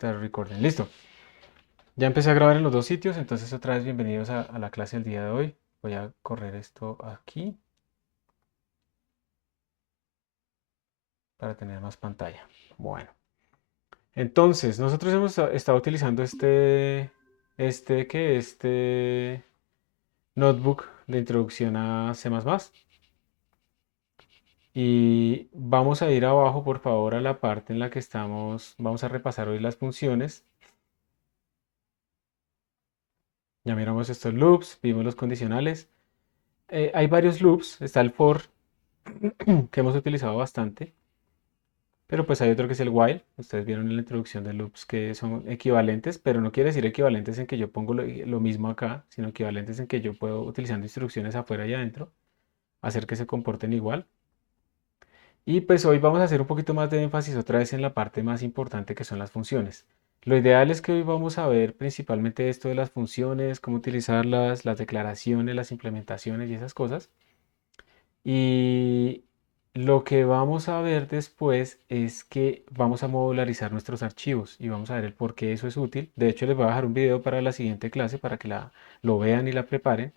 Start recording. Listo. Ya empecé a grabar en los dos sitios, entonces otra vez bienvenidos a la clase del día de hoy. Voy a correr esto aquí para tener más pantalla. Bueno, entonces nosotros hemos estado utilizando este notebook de introducción a C++. Y vamos a ir abajo, por favor, a la parte en la que estamos. Vamos a repasar hoy las funciones. Ya miramos estos loops, vimos los condicionales. Hay varios loops, está el for, que hemos utilizado bastante, pero pues hay otro que es el while. Ustedes vieron en la introducción de loops que son equivalentes, pero no quiere decir equivalentes en que yo pongo lo mismo acá, sino equivalentes en que yo puedo, utilizando instrucciones afuera y adentro, hacer que se comporten igual. Y pues hoy vamos a hacer un poquito más de énfasis otra vez en la parte más importante que son las funciones. Lo ideal es que hoy vamos a ver principalmente esto de las funciones, cómo utilizarlas, las declaraciones, las implementaciones y esas cosas. Y lo que vamos a ver después es que vamos a modularizar nuestros archivos y vamos a ver el por qué eso es útil. De hecho, les voy a dejar un video para la siguiente clase para que lo vean y la preparen,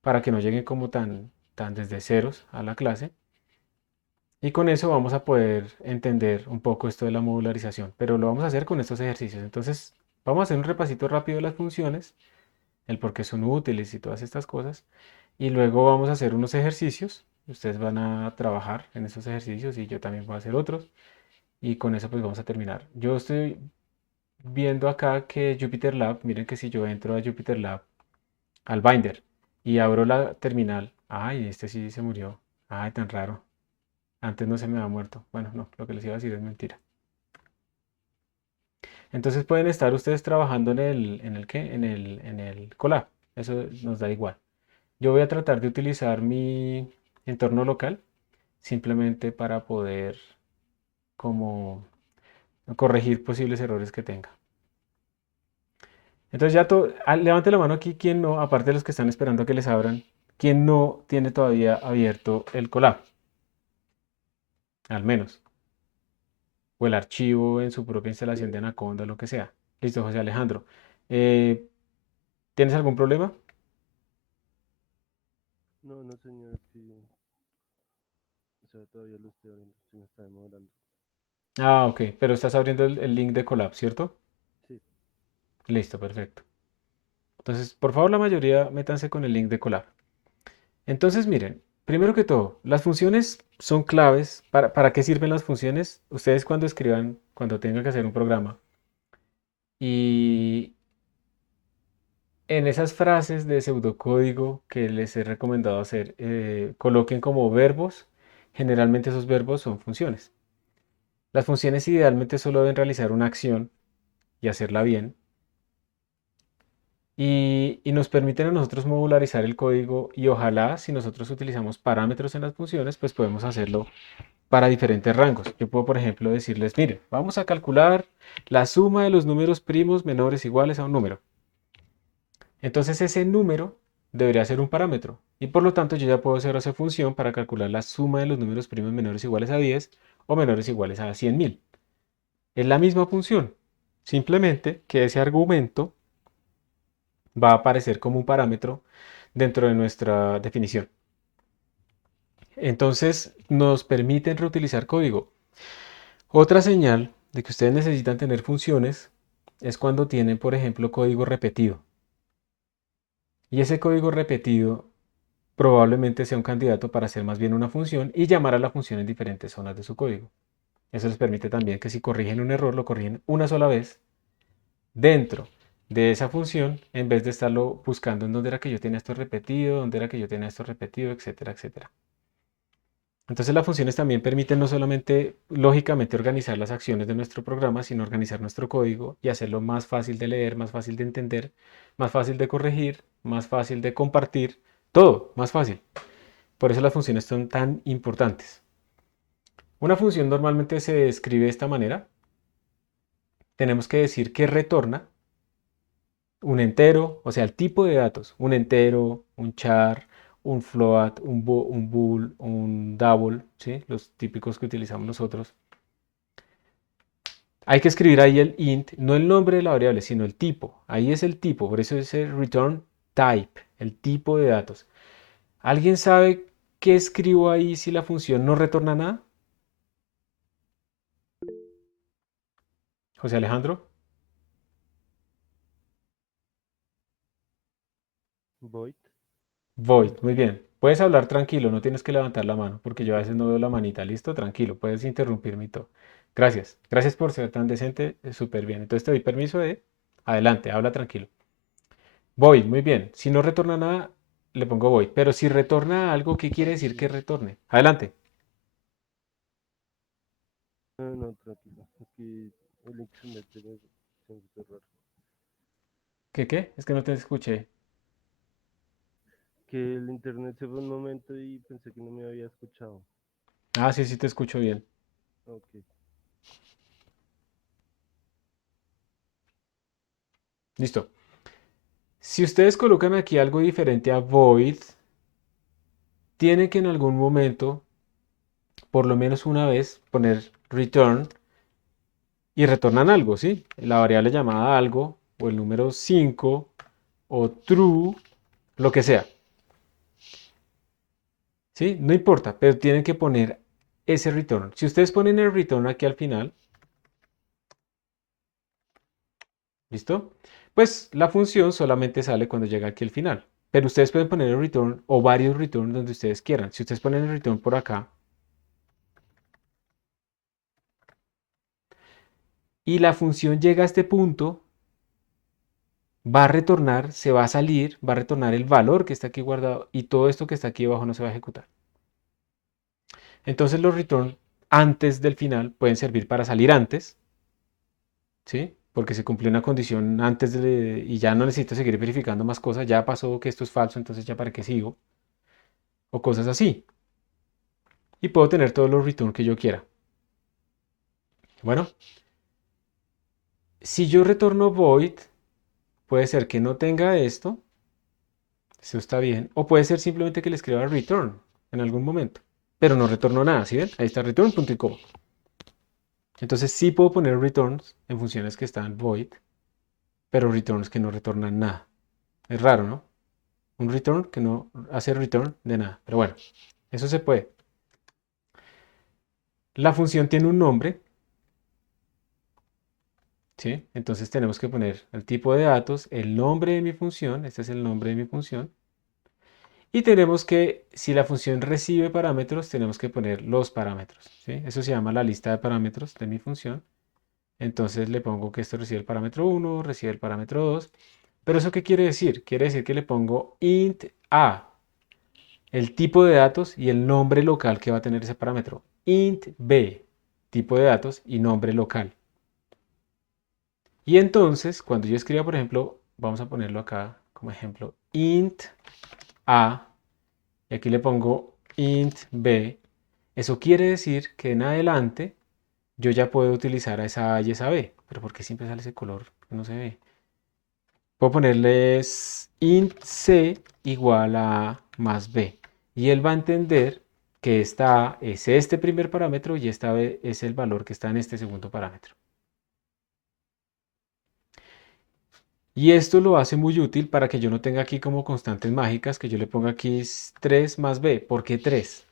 para que no lleguen como tan desde ceros a la clase. Y con eso vamos a poder entender un poco esto de la modularización, pero lo vamos a hacer con estos ejercicios. Entonces, vamos a hacer un repasito rápido de las funciones, el por qué son útiles y todas estas cosas. Y luego vamos a hacer unos ejercicios. Ustedes van a trabajar en esos ejercicios y yo también voy a hacer otros. Y con eso pues vamos a terminar. Yo estoy viendo acá que Jupyter Lab, miren que si yo entro a Jupyter Lab, al Binder, y abro la terminal, ay, este sí se murió. Ay, tan raro. Antes no se me ha muerto. Bueno, no, lo que les iba a decir es mentira. Entonces pueden estar ustedes trabajando ¿en el qué? En el Colab. Eso nos da igual. Yo voy a tratar de utilizar mi entorno local simplemente para poder como corregir posibles errores que tenga. Entonces ya levante la mano aquí quien no, aparte de los que están esperando a que les abran, quien no tiene todavía abierto el Colab, al menos, o el archivo en su propia instalación de Anaconda, lo que sea. Listo, José Alejandro. Eh, ¿Tienes algún problema? No, no, señor, sí. O sea, todavía lo estoy abriendo, sí me está demorando. Ah, ok, pero estás abriendo el link de Colab, ¿cierto? Sí, Listo, perfecto. Entonces, por favor, la mayoría métanse con el link de Colab. Entonces, miren, primero que todo, las funciones son claves. ¿Para qué sirven las funciones? Ustedes cuando escriban, cuando tengan que hacer un programa, y en esas frases de pseudocódigo que les he recomendado hacer, coloquen como verbos. Generalmente esos verbos son funciones. Las funciones idealmente solo deben realizar una acción y hacerla bien. Y nos permiten a nosotros modularizar el código y ojalá si nosotros utilizamos parámetros en las funciones, pues podemos hacerlo para diferentes rangos. Yo puedo, por ejemplo, decirles, mire, vamos a calcular la suma de los números primos menores iguales a un número. Entonces ese número debería ser un parámetro y por lo tanto yo ya puedo hacer esa función para calcular la suma de los números primos menores iguales a 10 o menores iguales a 100.000. Es la misma función, simplemente que ese argumento va a aparecer como un parámetro dentro de nuestra definición. Entonces nos permiten reutilizar código. Otra señal de que ustedes necesitan tener funciones es cuando tienen, por ejemplo, código repetido. Y ese código repetido probablemente sea un candidato para hacer más bien una función y llamar a la función en diferentes zonas de su código. Eso les permite también que si corrigen un error, lo corrigen una sola vez dentro de esa función en vez de estarlo buscando en dónde era que yo tenía esto repetido, dónde era que yo tenía esto repetido, etcétera, etcétera. Entonces las funciones también permiten no solamente lógicamente organizar las acciones de nuestro programa, sino organizar nuestro código y hacerlo más fácil de leer, más fácil de entender, más fácil de corregir, más fácil de compartir, todo más fácil. Por eso las funciones son tan importantes. Una función normalmente se escribe de esta manera. Tenemos que decir que retorna un entero, o sea, el tipo de datos, un entero, un char, un float, un bool, un double, ¿sí? Los típicos que utilizamos nosotros. Hay que escribir ahí el int, no el nombre de la variable, sino el tipo. Ahí es el tipo, por eso es el return type, el tipo de datos. ¿Alguien sabe qué escribo ahí si la función no retorna nada? José Alejandro. Void. Void, muy bien. Puedes hablar tranquilo, no tienes que levantar la mano, porque yo a veces no veo la manita. Listo, tranquilo, puedes interrumpirme y todo. Gracias. Gracias por ser tan decente, súper bien. Entonces te doy permiso de... Adelante, habla tranquilo. Void, muy bien. Si no retorna nada, le pongo void. Pero si retorna algo, ¿qué quiere decir que retorne? Adelante. No, no, tranquilo. Aquí el internet se me hizo raro. ¿Qué qué? Es que no te escuché. Que el internet se fue un momento y pensé que no me había escuchado. Ah, sí, sí te escucho bien. Ok. Listo. Si ustedes colocan aquí algo diferente a void, tienen que en algún momento, por lo menos una vez, poner return y retornan algo, ¿sí? La variable llamada algo, o el número 5 o true, lo que sea, ¿sí? No importa, pero tienen que poner ese return. Si ustedes ponen el return aquí al final, ¿listo? Pues la función solamente sale cuando llega aquí al final. Pero ustedes pueden poner el return o varios return donde ustedes quieran. Si ustedes ponen el return por acá y la función llega a este punto, va a retornar, se va a salir, va a retornar el valor que está aquí guardado y todo esto que está aquí abajo no se va a ejecutar. Entonces los return antes del final pueden servir para salir antes, ¿sí? Porque se cumplió una condición antes y ya no necesito seguir verificando más cosas, ya pasó que esto es falso, entonces ya para qué sigo, o cosas así. Y puedo tener todos los return que yo quiera. Bueno, si yo retorno void, puede ser que no tenga esto, eso está bien, o puede ser simplemente que le escriba return en algún momento, pero no retorno nada, ¿sí ven? Ahí está return, punto y coma. Entonces sí puedo poner returns en funciones que están void, pero returns que no retornan nada. Es raro, ¿no? Un return que no hace return de nada. Pero bueno, eso se puede. La función tiene un nombre, ¿sí? Entonces tenemos que poner el tipo de datos, el nombre de mi función, este es el nombre de mi función. Y tenemos que, si la función recibe parámetros, tenemos que poner los parámetros, ¿sí? Eso se llama la lista de parámetros de mi función. Entonces le pongo que esto recibe el parámetro 1, recibe el parámetro 2. Pero ¿eso qué quiere decir? Quiere decir que le pongo int a, el tipo de datos y el nombre local que va a tener ese parámetro. Int b, tipo de datos y nombre local. Y entonces, cuando yo escriba, por ejemplo, vamos a ponerlo acá como ejemplo, int a, y aquí le pongo int b, eso quiere decir que en adelante yo ya puedo utilizar a esa a y esa b. Pero ¿por qué siempre sale ese color que no se ve? Puedo ponerles int c igual a a más b. Y él va a entender que esta a es este primer parámetro y esta b es el valor que está en este segundo parámetro. Y esto lo hace muy útil para que yo no tenga aquí como constantes mágicas, que yo le ponga aquí 3 más b. ¿Por qué 3?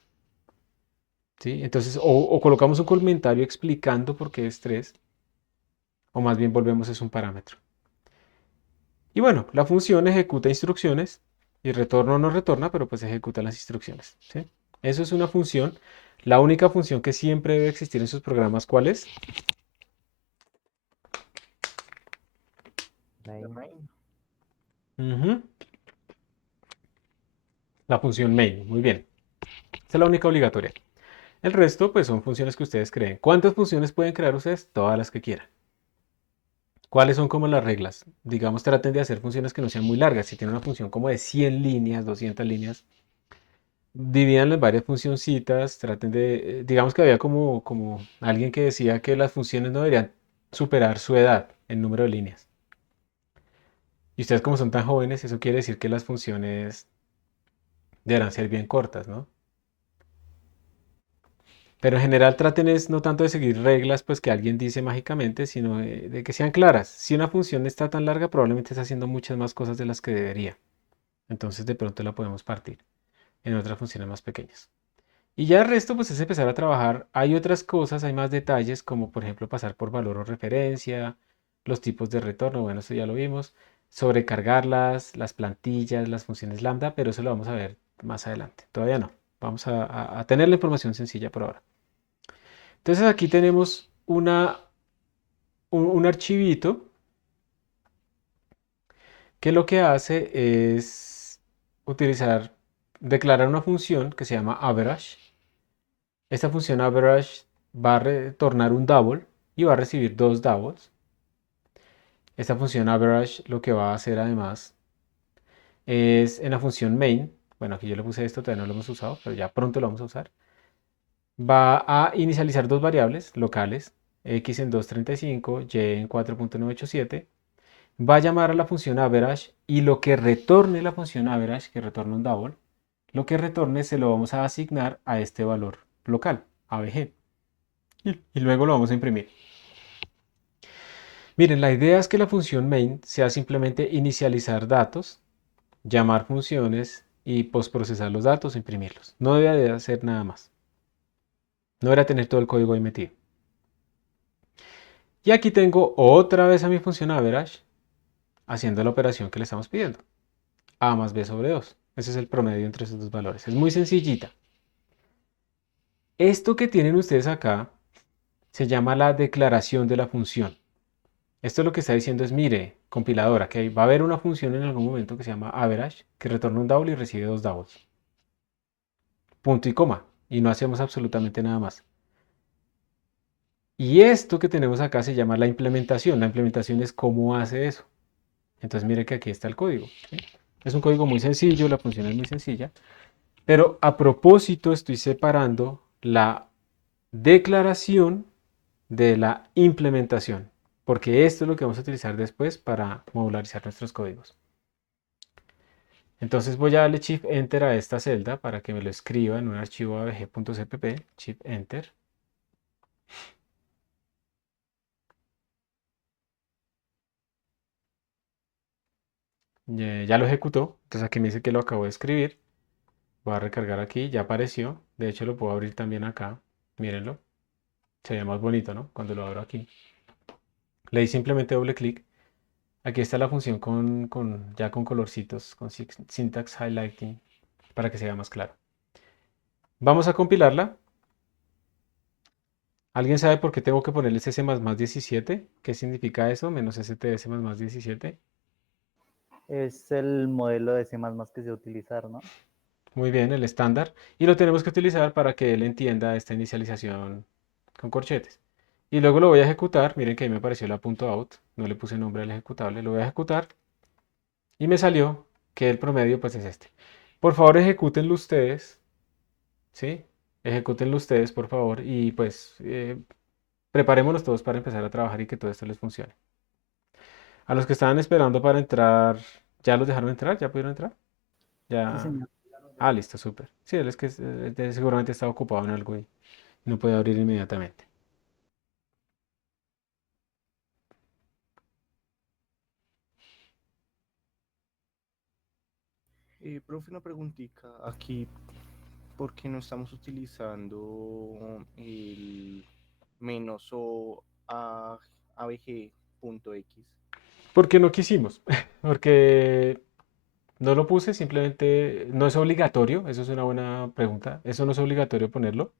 ¿Sí? Entonces, o colocamos un comentario explicando por qué es 3, o más bien volvemos es un parámetro. Y bueno, la función ejecuta instrucciones y retorno no retorna, pero pues ejecuta las instrucciones, ¿sí? Eso es una función. La única función que siempre debe existir en sus programas, ¿cuál es? La main. Ujú, la función main, muy bien. Esa es la única obligatoria. El resto, pues son funciones que ustedes creen. ¿Cuántas funciones pueden crear ustedes? Todas las que quieran. ¿Cuáles son como las reglas? Digamos, traten de hacer funciones que no sean muy largas. Si tienen una función como de 100 líneas, 200 líneas, divídanlo en varias funcioncitas, traten de, digamos que había como alguien que decía que las funciones no deberían superar su edad en número de líneas. Y ustedes como son tan jóvenes, eso quiere decir que las funciones deberán ser bien cortas, ¿no? Pero en general traten es no tanto de seguir reglas pues que alguien dice mágicamente, sino de que sean claras. Si una función está tan larga, probablemente está haciendo muchas más cosas de las que debería. Entonces de pronto la podemos partir en otras funciones más pequeñas. Y ya el resto pues es empezar a trabajar. Hay otras cosas, hay más detalles, como por ejemplo pasar por valor o referencia, los tipos de retorno, bueno, eso ya lo vimos, sobrecargarlas, las plantillas, las funciones lambda, pero eso lo vamos a ver más adelante. Todavía no. Vamos a tener la información sencilla por ahora. Entonces aquí tenemos un archivito que lo que hace es declarar una función que se llama average. Esta función average va a retornar un double y va a recibir dos doubles. Esta función average lo que va a hacer además es en la función main, bueno, aquí yo le puse esto, todavía no lo hemos usado, pero ya pronto lo vamos a usar, va a inicializar dos variables locales, x en 2.35, y en 4.987. Va a llamar a la función average y lo que retorne la función average, que retorna un double, lo que retorne se lo vamos a asignar a este valor local, abg, y luego lo vamos a imprimir. Miren, la idea es que la función main sea simplemente inicializar datos, llamar funciones y postprocesar los datos e imprimirlos. No debe de hacer nada más. No debería tener todo el código ahí metido. Y aquí tengo otra vez a mi función average haciendo la operación que le estamos pidiendo. A más b sobre 2. Ese es el promedio entre esos dos valores. Es muy sencillita. Esto que tienen ustedes acá se llama la declaración de la función. Esto lo que está diciendo es, mire, compiladora, que va a haber una función en algún momento que se llama average, que retorna un double y recibe dos doubles. Punto y coma. Y no hacemos absolutamente nada más. Y esto que tenemos acá se llama la implementación. La implementación es cómo hace eso. Entonces mire que aquí está el código. ¿Sí? Es un código muy sencillo, la función es muy sencilla. Pero a propósito estoy separando la declaración de la implementación. Porque esto es lo que vamos a utilizar después para modularizar nuestros códigos. Entonces voy a darle Shift Enter a esta celda para que me lo escriba en un archivo abg.cpp. Shift Enter. Ya lo ejecutó. Entonces aquí me dice que lo acabo de escribir. Voy a recargar aquí. Ya apareció. De hecho lo puedo abrir también acá. Mírenlo. Se ve más bonito, ¿no? Cuando lo abro aquí. Le di simplemente doble clic. Aquí está la función ya con colorcitos, con syntax highlighting, para que se vea más claro. Vamos a compilarla. ¿Alguien sabe por qué tengo que ponerle ese más 17? ¿Qué significa eso? Menos STS más 17. Es el modelo de C++ que se va a utilizar, ¿no? Muy bien, el estándar. Y lo tenemos que utilizar para que él entienda esta inicialización con corchetes. Y luego lo voy a ejecutar. Miren que ahí me apareció la .out. No le puse nombre al ejecutable. Lo voy a ejecutar. Y me salió que el promedio pues es este. Por favor, ejecútenlo ustedes. ¿Sí? Ejecútenlo ustedes, por favor. Y pues preparémonos todos para empezar a trabajar y que todo esto les funcione. A los que estaban esperando para entrar, ¿ya los dejaron entrar? ¿Ya pudieron entrar? Sí, Ya. señor. Ah, listo, súper. Sí, él es que seguramente estaba ocupado en algo y no puede abrir inmediatamente. Profe, una preguntita. Aquí, ¿por qué no estamos utilizando el menos o abg.x? Porque no quisimos, porque no lo puse, simplemente no es obligatorio, eso es una buena pregunta, eso no es obligatorio ponerlo,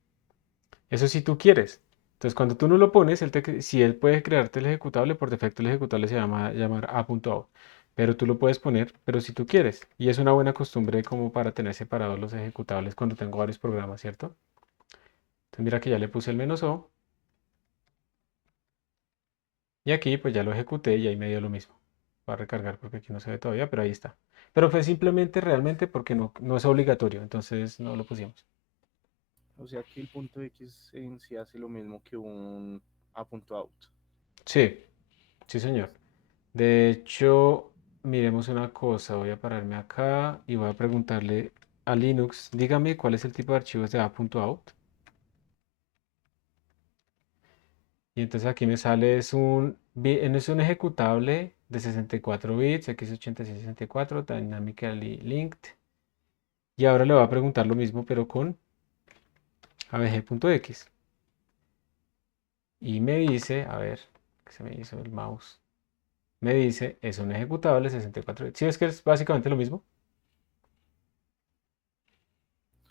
eso si tú quieres. Entonces, cuando tú no lo pones, si él puede crearte el ejecutable, por defecto el ejecutable se llama llamar a.out, pero tú lo puedes poner, pero si tú quieres. Y es una buena costumbre como para tener separados los ejecutables cuando tengo varios programas, ¿cierto? Entonces, mira que ya le puse el menos o, y aquí pues ya lo ejecuté y ahí me dio lo mismo. Va a recargar porque aquí no se ve todavía, pero ahí está. Pero fue simplemente realmente porque no es obligatorio, entonces no lo pusimos. O sea que el punto x en sí hace lo mismo que un a.out. Sí, sí señor. De hecho, miremos una cosa, voy a pararme acá y voy a preguntarle a Linux, dígame cuál es el tipo de archivos de a.out. Y entonces aquí me sale, es un ejecutable de 64 bits, x86-64, dynamically linked. Y ahora le voy a preguntar lo mismo, pero con abg.x. Y me dice, a ver, ¿qué se me hizo el mouse? Me dice, es un ejecutable 64 bits. ¿Sí ves que es básicamente lo mismo?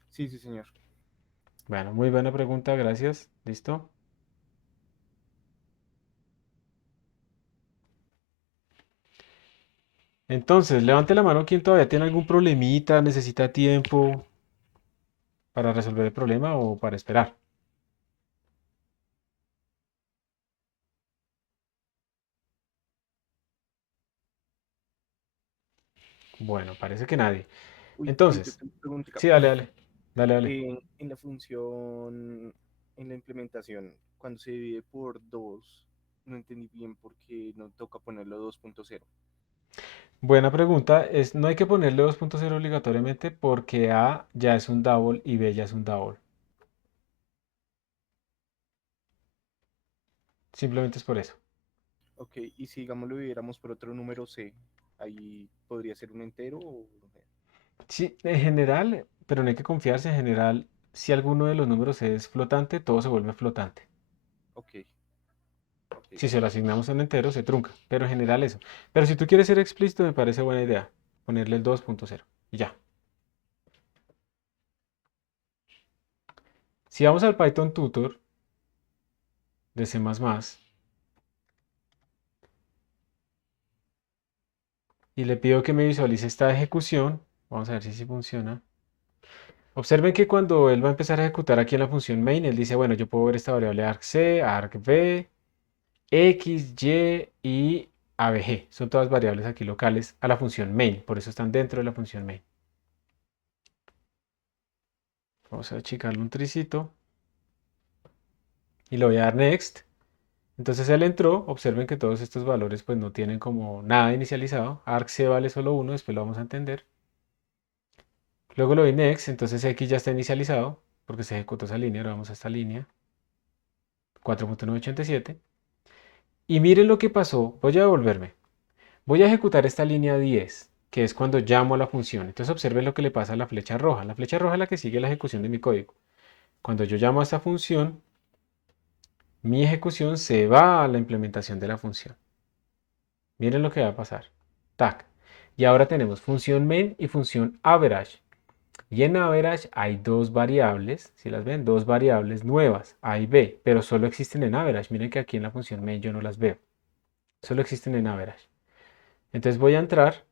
Sí, sí, señor. Bueno, muy buena pregunta, gracias. ¿Listo? Entonces, levante la mano quien todavía tiene algún problemita, necesita tiempo para resolver el problema o para esperar. Bueno, parece que nadie. Uy, yo Entonces, tengo una preguntita. sí, dale, dale. Dale, dale. En la función, en la implementación, cuando se divide por 2, no entendí bien por qué no toca ponerlo 2.0. Buena pregunta. No hay que ponerle 2.0 obligatoriamente porque A ya es un double y B ya es un double. Simplemente es por eso. Ok, y si digamos lo dividiéramos por otro número C, ahí podría ser un entero o... Sí, en general, pero no hay que confiarse. En general, si alguno de los números es flotante, todo se vuelve flotante. Ok, ok, Si se lo perfecto. asignamos a un entero, se trunca. Pero en general eso. Pero si tú quieres ser explícito, me parece buena idea ponerle el 2.0 y ya. Si vamos al Python Tutor de C++, y le pido que me visualice esta ejecución, vamos a ver si funciona. Observen que cuando él va a empezar a ejecutar aquí en la función main, él dice, bueno, yo puedo ver esta variable argc, argv, x, y y abg. Son todas variables aquí locales a la función main, por eso están dentro de la función main. Vamos a achicarle un tricito y le voy a dar next. Entonces él entró, observen que todos estos valores pues no tienen como nada inicializado. Argc vale solo 1, después lo vamos a entender. Luego le doy next, entonces x ya está inicializado porque se ejecutó esa línea, ahora vamos a esta línea 4.987. Y miren lo que pasó, voy a devolverme. Voy a ejecutar esta línea 10, que es cuando llamo a la función. Entonces observen lo que le pasa a la flecha roja. La flecha roja es la que sigue la ejecución de mi código. Cuando yo llamo a esta función, mi ejecución se va a la implementación de la función. Miren lo que va a pasar. Tac. Y ahora tenemos función main y función average. Y en average hay dos variables, si las ven, dos variables nuevas, A y B, pero solo existen en average. Miren que aquí en la función main yo no las veo. Solo existen en average. Entonces voy a entrar.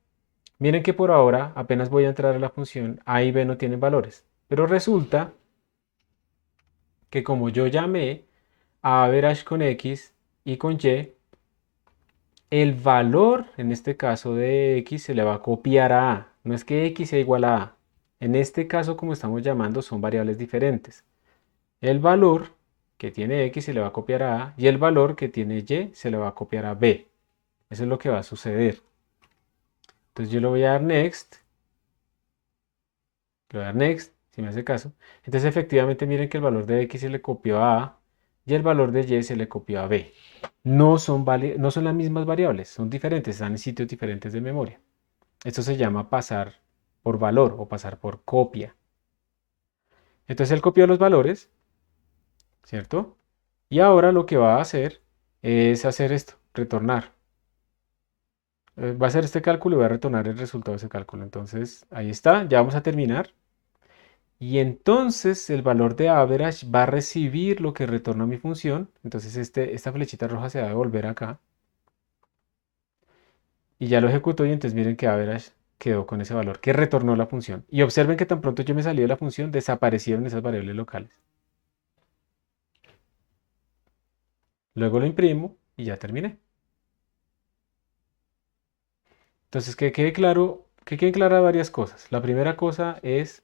Miren que por ahora apenas voy a entrar a la función A y B no tienen valores. Pero resulta que como yo llamé a average con X y con Y, el valor, en este caso de X, se le va a copiar a A. No es que X sea igual a A. En este caso, como estamos llamando, son variables diferentes. El valor que tiene X se le va a copiar a A y el valor que tiene Y se le va a copiar a B. Eso es lo que va a suceder. Entonces yo le voy a dar next. Le voy a dar next, si me hace caso. Entonces efectivamente miren que el valor de X se le copió a A y el valor de Y se le copió a B. No son las mismas variables, son diferentes, están en sitios diferentes de memoria. Esto se llama pasar por valor o pasar por copia. Entonces él copió los valores, ¿cierto? Y ahora lo que va a hacer es hacer esto, retornar. Va a hacer este cálculo y va a retornar el resultado de ese cálculo. Entonces ahí está, ya vamos a terminar. Y entonces el valor de average va a recibir lo que retorna mi función. Entonces esta flechita roja se va a devolver acá. Y ya lo ejecutó y entonces miren que average quedó con ese valor que retornó la función. Y observen que tan pronto yo me salí de la función, desaparecieron esas variables locales. Luego lo imprimo y ya terminé. Entonces que queden claras varias cosas. La primera cosa es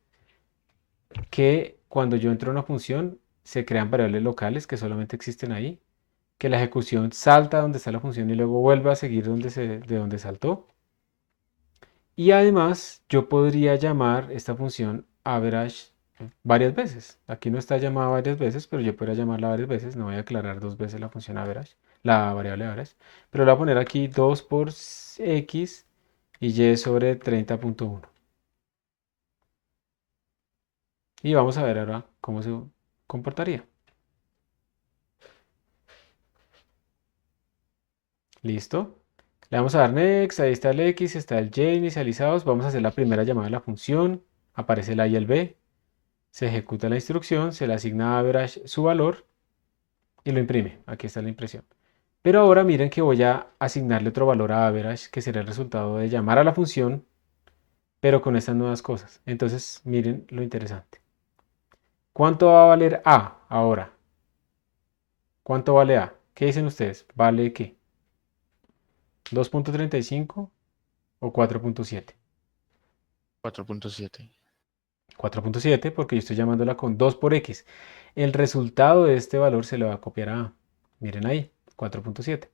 que cuando yo entro a una función se crean variables locales que solamente existen ahí, que la ejecución salta donde está la función y luego vuelve a seguir de donde saltó. Y además yo podría llamar esta función average varias veces. Aquí no está llamada varias veces, pero yo podría llamarla varias veces. No voy a declarar dos veces la función average, la variable average. Pero le voy a poner aquí 2 por x y y sobre 30.1. Y vamos a ver ahora cómo se comportaría. ¿Listo? Le vamos a dar next, ahí está el x, está el y inicializados. Vamos a hacer la primera llamada de la función. Aparece el a y el b. Se ejecuta la instrucción, se le asigna a average su valor y lo imprime. Aquí está la impresión. Pero ahora miren que voy a asignarle otro valor a average, que será el resultado de llamar a la función, pero con estas nuevas cosas. Entonces, miren lo interesante. ¿Cuánto va a valer a ahora? ¿Cuánto vale a? ¿Qué dicen ustedes? ¿Vale qué? ¿2.35 o 4.7? 4.7. 4.7 porque yo estoy llamándola con 2 por x. El resultado de este valor se le va a copiar a a. Miren ahí, 4.7.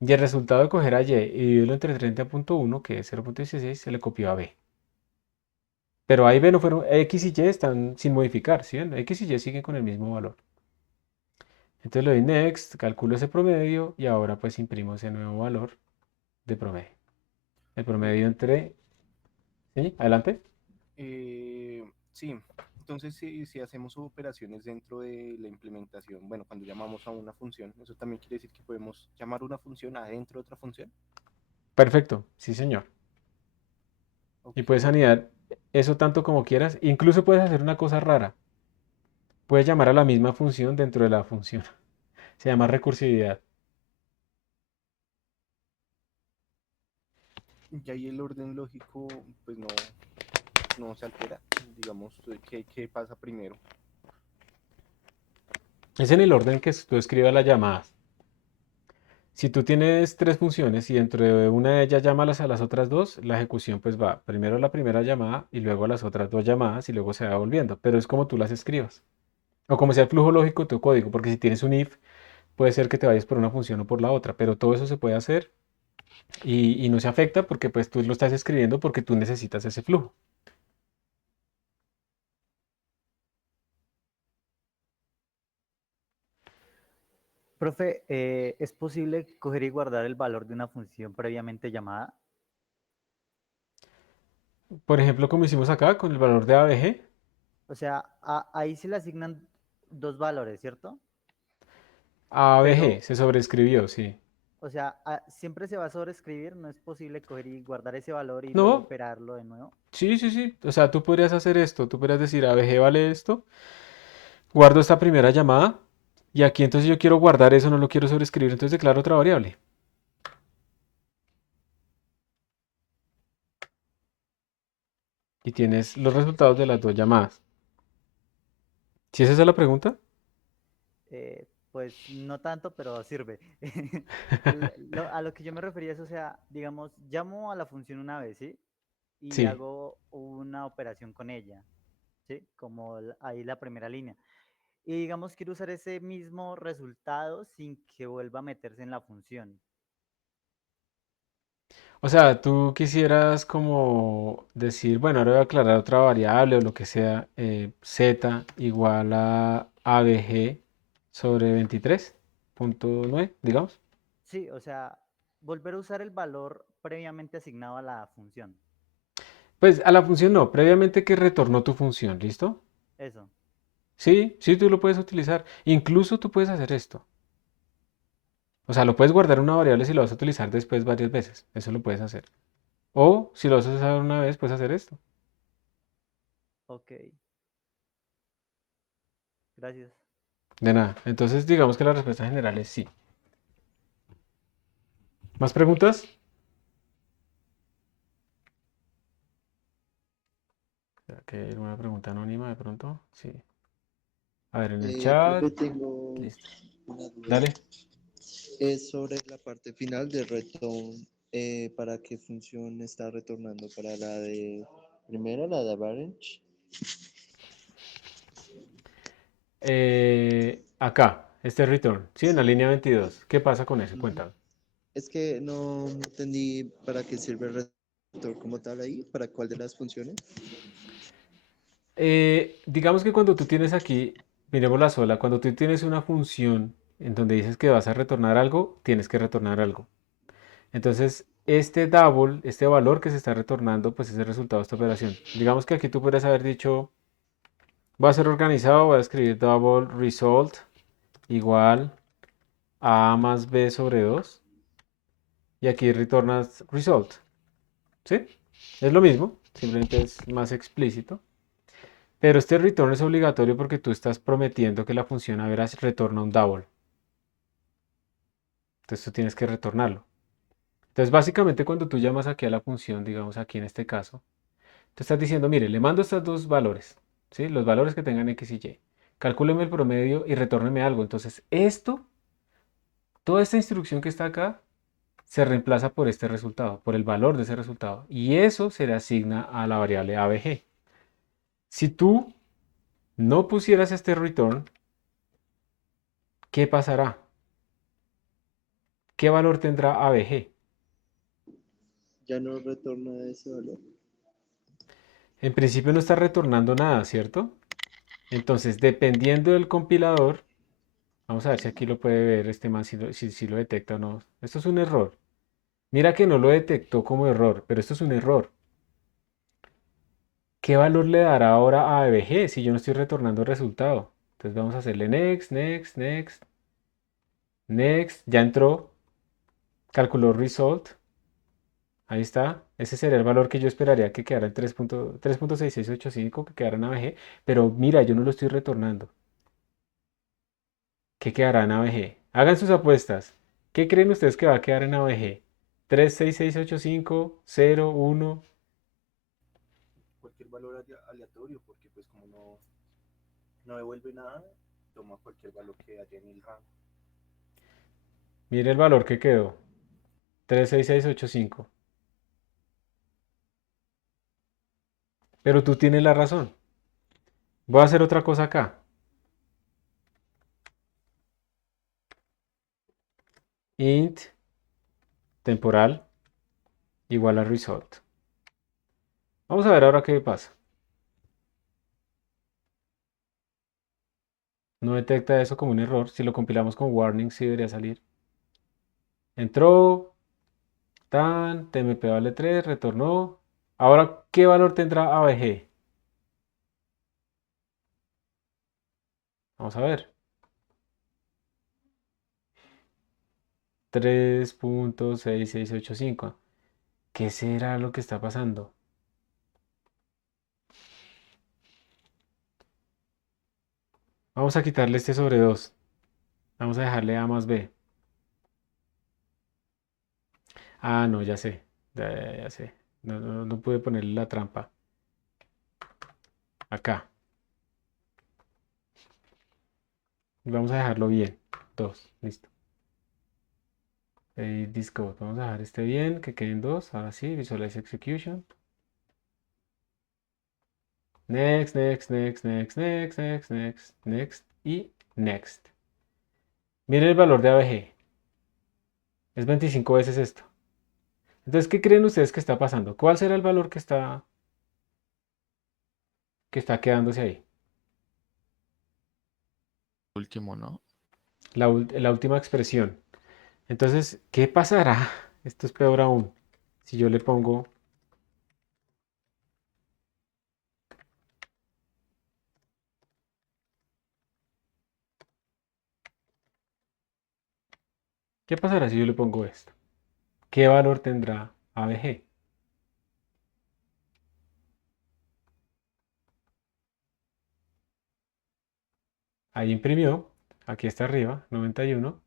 Y el resultado de coger a y y dividirlo entre 30.1, que es 0.16, se le copió a b. Pero a y b no fueron, x y y están sin modificar, ¿sí ven? X y y siguen con el mismo valor. Entonces le doy next, calculo ese promedio y ahora pues imprimo ese nuevo valor de promedio. El promedio entre... ¿Sí? Adelante. Sí, entonces si hacemos operaciones dentro de la implementación, bueno, cuando llamamos a una función, eso también quiere decir que podemos llamar una función adentro de otra función. Perfecto, sí señor. Y Ok, puedes anidar eso tanto como quieras. Incluso puedes hacer una cosa rara. Puedes llamar a la misma función dentro de la función. Se llama recursividad. y ahí el orden lógico, pues no se altera, digamos, ¿qué pasa primero? Es en el orden que tú escribas las llamadas. Si tú tienes tres funciones y dentro de una de ellas llamas a las otras dos, la ejecución pues va primero a la primera llamada y luego a las otras dos llamadas y luego se va volviendo. Pero es como tú las escribas. O como sea el flujo lógico de tu código, porque si tienes un if, puede ser que te vayas por una función o por la otra, pero todo eso se puede hacer y no se afecta porque pues tú lo estás escribiendo porque tú necesitas ese flujo. Profe, ¿es posible coger y guardar el valor de una función previamente llamada? Por ejemplo, como hicimos acá con el valor de ABG, O sea, ahí se le asignan dos valores, ¿cierto? ABG Pero, se sobreescribió, sí. o sea, siempre se va a sobreescribir, no es posible coger y guardar ese valor y luego No, operarlo de nuevo. sí, sí, sí. O sea, tú podrías hacer esto, tú podrías decir ABG vale esto, guardo esta primera llamada y aquí entonces yo quiero guardar eso, no lo quiero sobreescribir, entonces declaro otra variable. Y tienes los resultados de las dos llamadas. ¿Si es esa la pregunta? Pues no tanto, pero sirve. A lo que yo me refería es, o sea, digamos, llamo a la función una vez, ¿sí? Y Sí. hago una operación con ella, ¿sí? Como ahí la primera línea. Y digamos, quiero usar ese mismo resultado sin que vuelva a meterse en la función. O sea, tú quisieras como decir, bueno, ahora voy a aclarar otra variable o lo que sea, z igual a abg sobre 23.9, digamos. Sí, o sea, volver a usar el valor previamente asignado a la función. Pues a la función no, previamente que retornó tu función, ¿listo? Eso. Sí, sí, tú lo puedes utilizar. Incluso tú puedes hacer esto. O sea, lo puedes guardar en una variable si lo vas a utilizar después varias veces. Eso lo puedes hacer. O si lo vas a usar una vez, puedes hacer esto. Ok. Gracias. De nada. Entonces, digamos que la respuesta general es sí. ¿Más preguntas? ¿Será que hay alguna pregunta anónima de pronto? Sí. A ver, en el chat. Profe, tengo Listo. una duda. Dale. Es sobre la parte final de return. ¿Para qué función está retornando? ¿Para la de primera, la de average? Acá, este return. Sí, en la Sí. línea 22. ¿Qué pasa con eso? Ujú. Cuéntame. Es que no entendí para qué sirve el return como tal ahí, para cuál de las funciones. Digamos que cuando tú tienes aquí, miremosla sola, cuando tú tienes una función en donde dices que vas a retornar algo, tienes que retornar algo. Entonces, este double, este valor que se está retornando, pues es el resultado de esta operación. Digamos que aquí tú podrías haber dicho, voy a ser organizado, voy a escribir double result igual a más b sobre 2 y aquí retornas result, ¿sí? Es lo mismo, simplemente es más explícito. Pero este return es obligatorio porque tú estás prometiendo que la función a veras retorna un double. Entonces tú tienes que retornarlo. Entonces básicamente cuando tú llamas aquí a la función, digamos aquí en este caso, tú estás diciendo, mire, le mando estos dos valores, ¿sí? Los valores que tengan x y y. Calcúleme el promedio y retórneme algo. Entonces toda esta instrucción que está acá, se reemplaza por este resultado, por el valor de ese resultado. Y eso se le asigna a la variable ABG. Si tú no pusieras este return, ¿qué pasará? ¿Qué valor tendrá ABG? Ya no retorna ese valor. En principio no está retornando nada, ¿cierto? Entonces, dependiendo del compilador, vamos a ver si aquí lo puede ver este man, si lo detecta o no. Esto es un error. Mira que no lo detectó como error, pero esto es un error. ¿Qué valor le dará ahora a ABG si yo no estoy retornando el resultado? Entonces vamos a hacerle next, next, next, next. Ya entró, calculó result. Ahí está. Ese sería el valor que yo esperaría que quedara en 3.6685, que quedara en ABG. Pero mira, yo no lo estoy retornando. ¿Qué quedará en ABG? Hagan sus apuestas. ¿Qué creen ustedes que va a quedar en ABG? 36685, 0, 1. Cualquier valor aleatorio, porque pues como no devuelve nada, toma cualquier valor que haya en el rango. Mire el valor que quedó. 36685. Pero tú tienes la razón. Voy a hacer otra cosa acá. Int temporal igual a result. Vamos a ver ahora qué pasa. No detecta eso como un error. Si lo compilamos con warning, sí debería salir. Entró, tan, tmp vale 3, retornó. Ahora, ¿qué valor tendrá ABG? Vamos a ver. 3.6685. ¿Qué será lo que está pasando? Vamos a quitarle este sobre 2. Vamos a dejarle A más B. Ah, no, ya sé. Ya sé. No pude ponerle la trampa. Acá. Y vamos a dejarlo bien. 2. Listo. This code. Vamos a dejar este bien, que queden 2. Ahora sí, visualize execution. Next, next, next, next, next, next, next, next y next. Miren el valor de ABG. Es 25 veces esto. Entonces, ¿qué creen ustedes que está pasando? ¿Cuál será el valor que está quedándose ahí? Último, ¿no? La última expresión. Entonces, ¿qué pasará? Esto es peor aún. Si yo le pongo, ¿qué pasará si yo le pongo esto? ¿Qué valor tendrá ABG? Ahí imprimió. Aquí está arriba, 91.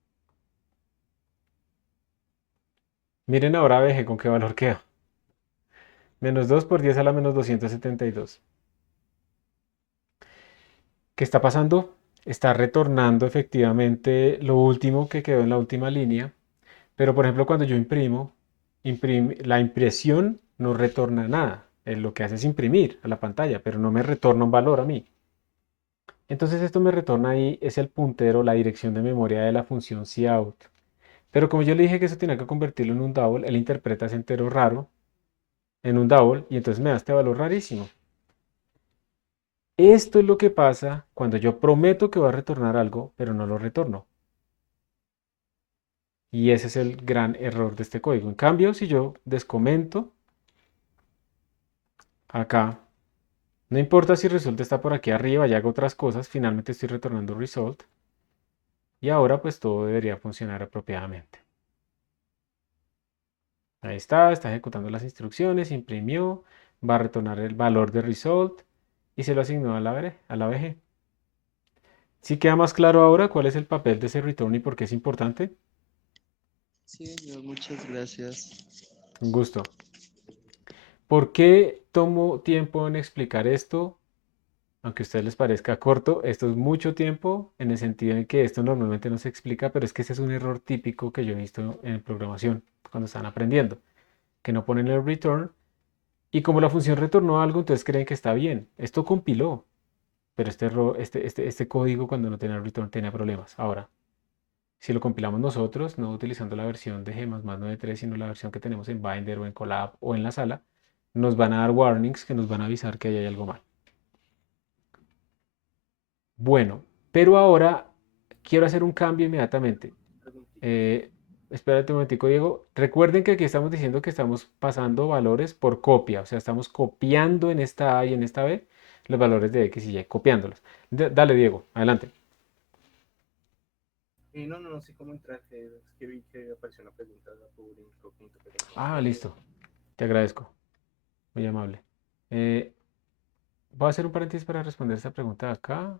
Miren ahora ABG con qué valor queda. Menos 2 por 10 a la menos 272. ¿Qué está pasando? Está retornando efectivamente lo último que quedó en la última línea. Pero por ejemplo, cuando yo imprimo, la impresión no retorna nada. Lo que hace es imprimir a la pantalla, pero no me retorna un valor a mí. Entonces esto me retorna ahí, es el puntero, la dirección de memoria de la función cout. Pero como yo le dije que eso tenía que convertirlo en un double, él interpreta ese entero raro en un double y entonces me da este valor rarísimo. Esto es lo que pasa cuando yo prometo que voy a retornar algo, pero no lo retorno. Y ese es el gran error de este código. En cambio, si yo descomento acá, no importa si result está por aquí arriba y hago otras cosas, finalmente estoy retornando result. Y ahora pues todo debería funcionar apropiadamente. Ahí está ejecutando las instrucciones, imprimió, va a retornar el valor de result y se lo asignó a la VG. ¿Sí queda más claro ahora cuál es el papel de ese return y por qué es importante? Sí, señor, muchas gracias. Un gusto. ¿Por qué tomo tiempo en explicar esto? Aunque a ustedes les parezca corto, esto es mucho tiempo en el sentido en que esto normalmente no se explica, pero es que ese es un error típico que yo he visto en programación cuando están aprendiendo, que no ponen el return y como la función retornó algo, entonces creen que está bien. Esto compiló, pero este código cuando no tenía return tenía problemas. Ahora, si lo compilamos nosotros, no utilizando la versión de G++ 9.3, sino la versión que tenemos en Binder o en Colab o en la sala, nos van a dar warnings que nos van a avisar que ahí hay algo mal. Bueno, pero ahora quiero hacer un cambio inmediatamente. Eh, Espérate un momentico, Diego. Recuerden que aquí estamos diciendo que estamos pasando valores por copia, o sea, estamos copiando en esta A y en esta B los valores de X y Y, copiándolos. Dale, Diego, adelante. No sé cómo entrar, es que vi que apareció una pregunta por incógnito, pero Ah, listo. Te agradezco. Muy amable. Eh, Voy a hacer un paréntesis para responder esta pregunta de acá.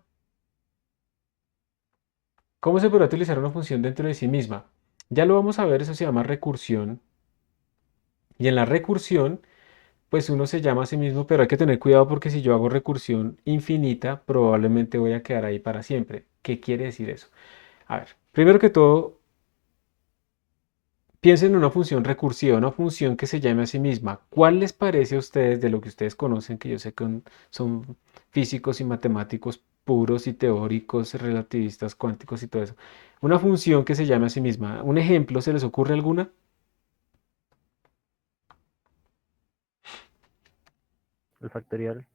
¿Cómo se podrá utilizar una función dentro de sí misma? Ya lo vamos a ver, eso se llama recursión. Y en la recursión, pues uno se llama a sí mismo, pero hay que tener cuidado porque si yo hago recursión infinita, probablemente voy a quedar ahí para siempre. ¿Qué quiere decir eso? A ver, primero que todo, piensen en una función recursiva, una función que se llame a sí misma. ¿Cuál les parece a ustedes de lo que ustedes conocen, que yo sé que son físicos y matemáticos puros y teóricos, relativistas cuánticos y todo eso? Una función que se llame a sí misma. ¿Un ejemplo? ¿Se les ocurre alguna? El factorial.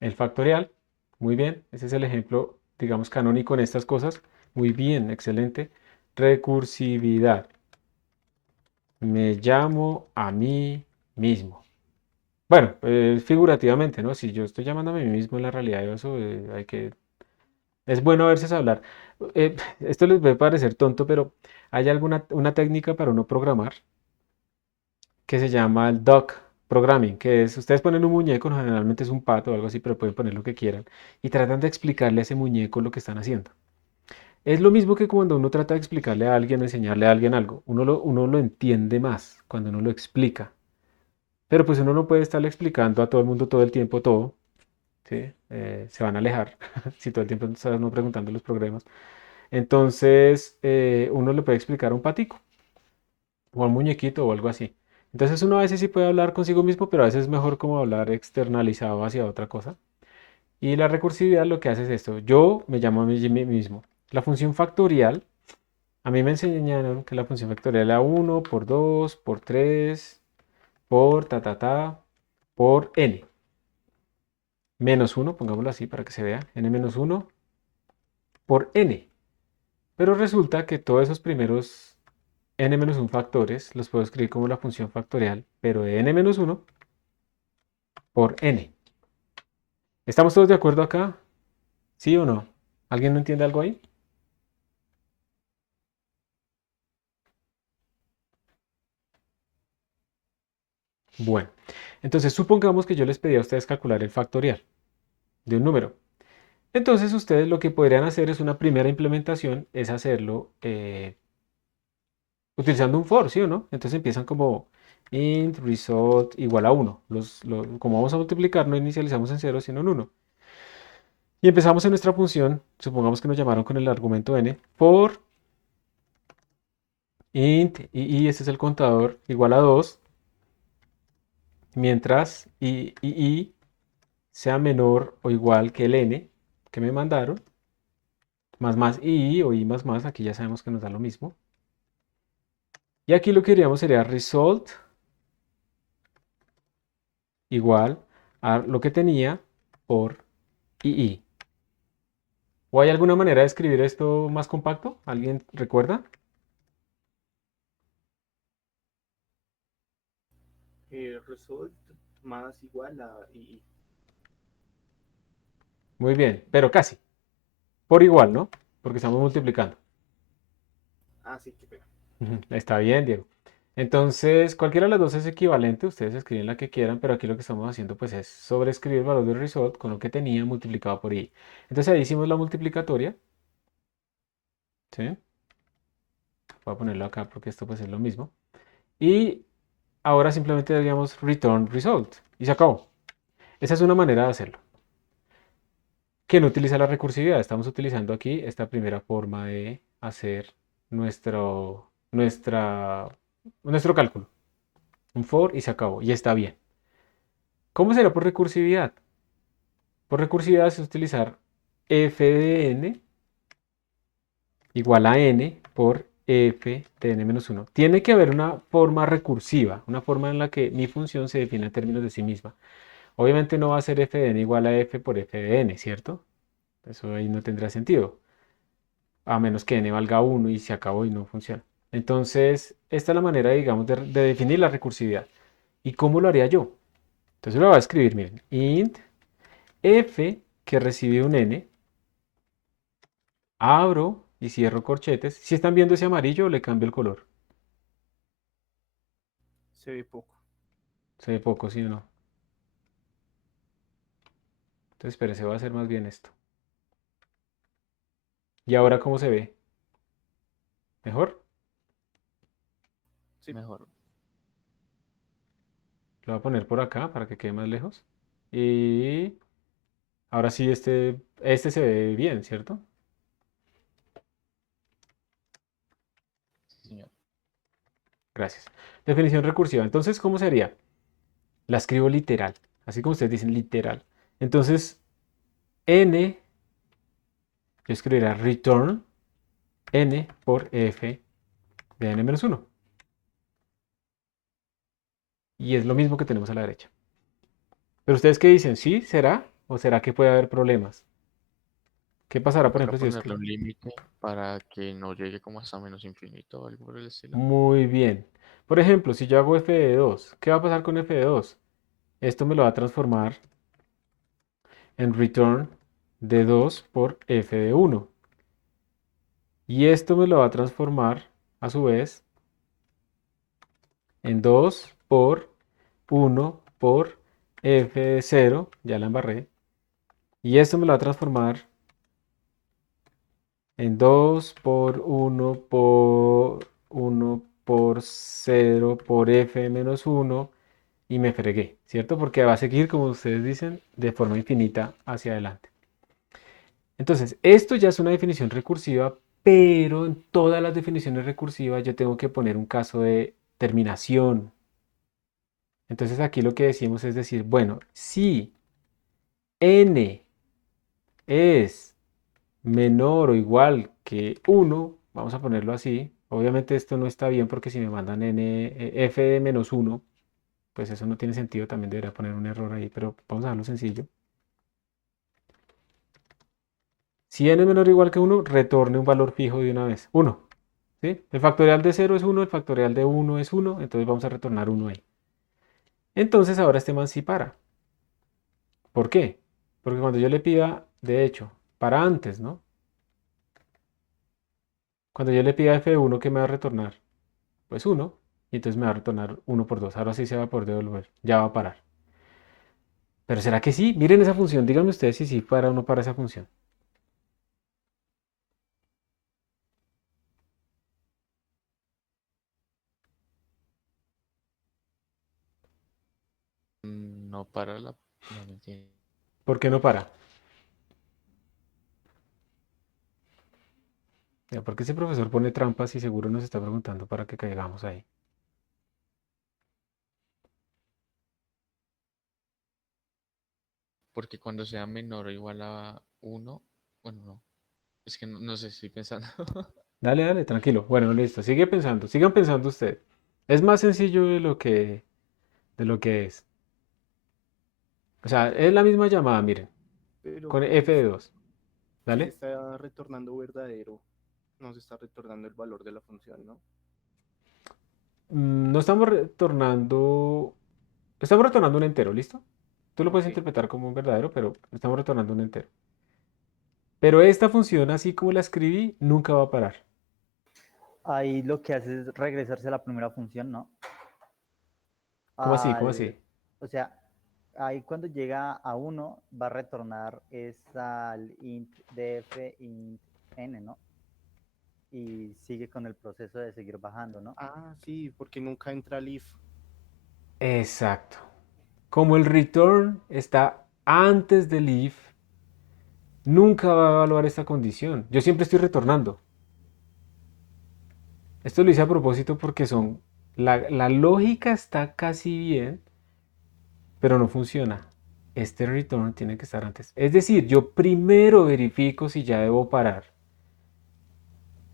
El factorial. Muy bien. Ese es el ejemplo, digamos, canónico en estas cosas. Muy bien, excelente. Recursividad. Me llamo a mí mismo. Bueno, figurativamente, ¿no? Si yo estoy llamando a mí mismo en la realidad de eso, es bueno a veces hablar. Esto les puede parecer tonto, pero hay una técnica para uno programar que se llama el duck programming, que es, ustedes ponen un muñeco, no, generalmente es un pato o algo así, pero pueden poner lo que quieran, y tratan de explicarle a ese muñeco lo que están haciendo. Es lo mismo que cuando uno trata de explicarle a alguien o enseñarle a alguien algo. Uno lo entiende más cuando uno lo explica. Pero pues uno no puede estarle explicando a todo el mundo todo el tiempo todo, ¿sí? Se van a alejar si todo el tiempo está uno preguntando los problemas. Entonces, uno le puede explicar a un patico o a un muñequito o algo así. Entonces uno a veces sí puede hablar consigo mismo, pero a veces es mejor como hablar externalizado hacia otra cosa. Y la recursividad lo que hace es esto. Yo me llamo a mí mismo. La función factorial, a mí me enseñaron que la función factorial era 1 por 2 por 3 por por n. Menos 1, pongámoslo así para que se vea, n menos 1 por n. Pero resulta que todos esos primeros n menos 1 factores los puedo escribir como la función factorial, pero de n menos 1 por n. ¿Estamos todos de acuerdo acá? ¿Sí o no? ¿Alguien no entiende algo ahí? Bueno, entonces supongamos que yo les pedí a ustedes calcular el factorial de un número. Entonces ustedes lo que podrían hacer es una primera implementación, es hacerlo utilizando un for, ¿sí o no? Entonces empiezan como int result igual a 1. Como vamos a multiplicar, no inicializamos en 0, sino en 1. Y empezamos en nuestra función, supongamos que nos llamaron con el argumento n, for int y este es el contador igual a 2, mientras i sea menor o igual que el n que me mandaron, más i o i más, aquí ya sabemos que nos da lo mismo. Y aquí lo que haríamos sería result igual a lo que tenía por y. ¿O hay alguna manera de escribir esto más compacto? ¿Alguien recuerda? Result más igual a i. Muy bien, pero casi. Por igual, ¿no? Porque estamos multiplicando. Ah, sí, qué pena. Ujú, está bien, Diego. Entonces, cualquiera de las dos es equivalente, ustedes escriben la que quieran, pero aquí lo que estamos haciendo pues es sobreescribir el valor del result con lo que tenía multiplicado por i. Entonces ahí hicimos la multiplicatoria, ¿sí? Voy a ponerlo acá porque esto pues es lo mismo. Y ahora simplemente diríamos return result y se acabó. Esa es una manera de hacerlo. Que no utiliza la recursividad. Estamos utilizando aquí esta primera forma de hacer nuestro cálculo. Un for y se acabó. Y está bien. ¿Cómo será por recursividad? Por recursividad es utilizar f de n igual a n por f de n-1. Tiene que haber una forma recursiva, una forma en la que mi función se define en términos de sí misma. Obviamente no va a ser f de n igual a f por f de n, ¿cierto? Eso ahí no tendrá sentido. A menos que n valga 1 y se acabó y no funciona. Entonces, esta es la manera, digamos, de definir la recursividad. ¿Y cómo lo haría yo? Entonces lo voy a escribir, miren, int f que recibe un n, abro y cierro corchetes. Si están viendo ese amarillo, le cambio el color. Se ve poco. Se ve poco, ¿sí o no? Entonces, espérese, voy a hacer más bien esto. ¿Y ahora cómo se ve? ¿Mejor? Sí. Mejor. Lo voy a poner por acá para que quede más lejos. Y ahora sí, este se ve bien, ¿cierto? Sí, señor. Gracias. Definición recursiva. Entonces, ¿cómo sería? La escribo literal, así como ustedes dicen literal. Entonces, n, yo escribiré return n por f de n-1. Y es lo mismo que tenemos a la derecha. Pero ustedes qué dicen, ¿sí? ¿Será? ¿O será que puede haber problemas? ¿Qué pasará, por Toca ejemplo, si yo ponerle escribo? un límite para que no llegue como hasta menos infinito o algo por el estilo. Muy bien. Por ejemplo, si yo hago f de 2, ¿qué va a pasar con f de 2? Esto me lo va a transformar en return de 2 por f de 1. Y esto me lo va a transformar, a su vez, en 2 por 1 por f de 0, ya la embarré. Y esto me lo va a transformar en 2 por 1 por 1 por 0 por f menos 1 y me fregué, ¿cierto? Porque va a seguir, como ustedes dicen, de forma infinita hacia adelante. Entonces, esto ya es una definición recursiva, pero en todas las definiciones recursivas yo tengo que poner un caso de terminación. Entonces aquí lo que decimos es decir, bueno, si n es menor o igual que 1, vamos a ponerlo así. Obviamente esto no está bien porque si me mandan f de menos 1, pues eso no tiene sentido, también debería poner un error ahí, pero vamos a dejarlo sencillo. Si n es menor o igual que 1, retorne un valor fijo de una vez, 1. ¿Sí? El factorial de 0 es 1, el factorial de 1 es 1, entonces vamos a retornar 1 ahí. Entonces ahora este man sí para. ¿Por qué? Porque cuando yo le pida, de hecho, para antes, ¿no? Cuando yo le pida f de 1, ¿qué me va a retornar? Pues 1, y entonces me va a retornar 1 por 2. Ahora sí se va a poder devolver, ya va a parar. Pero ¿será que sí? Miren esa función, díganme ustedes si sí para o no para esa función. No para la... No me entiendo. ¿Por qué no para? Ya, porque ese profesor pone trampas y seguro nos está preguntando para que caigamos ahí. Porque cuando sea menor o igual a 1, bueno, no. Es que no sé, estoy pensando. Dale, dale, tranquilo. Bueno, listo. Sigue pensando, sigan pensando ustedes. Es más sencillo de lo que es. O sea, es la misma llamada, miren. Pero con pues f de 2. si ¿Dale? está retornando verdadero, nos está retornando el valor de la función, ¿no? No estamos retornando. Estamos retornando un entero, ¿listo? Tú lo puedes Ok. interpretar como un verdadero, pero estamos retornando un entero. Pero esta función, así como la escribí, nunca va a parar. Ahí lo que hace es regresarse a la primera función, ¿no? ¿Cómo así? ¿Cómo Al, así? o sea, ahí cuando llega a 1 va a retornar es al int df int n, ¿no? Y sigue con el proceso de seguir bajando, ¿no? Ah, sí, porque nunca entra el if. Exacto. Como el return está antes del if, nunca va a evaluar esta condición. Yo siempre estoy retornando. Esto lo hice a propósito porque la lógica está casi bien, pero no funciona. Este return tiene que estar antes. Es decir, yo primero verifico si ya debo parar.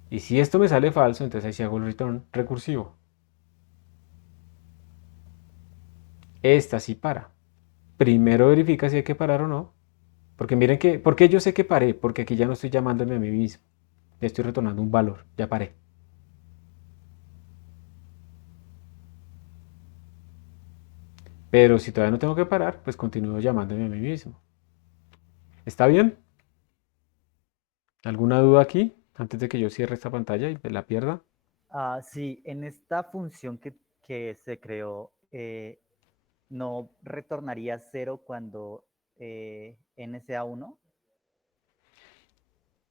Y si esto me sale falso, entonces ahí sí hago el return recursivo. Esta sí para. Primero verifica si hay que parar o no. Porque miren que, ¿por qué yo sé que paré? Porque aquí ya no estoy llamándome a mí mismo. Ya estoy retornando un valor. Ya paré. Pero si todavía no tengo que parar, pues continúo llamándome a mí mismo. ¿Está bien? ¿Alguna duda aquí? Antes de que yo cierre esta pantalla y la pierda. Sí, en esta función que se creó, no retornaría 0 cuando n sea 1.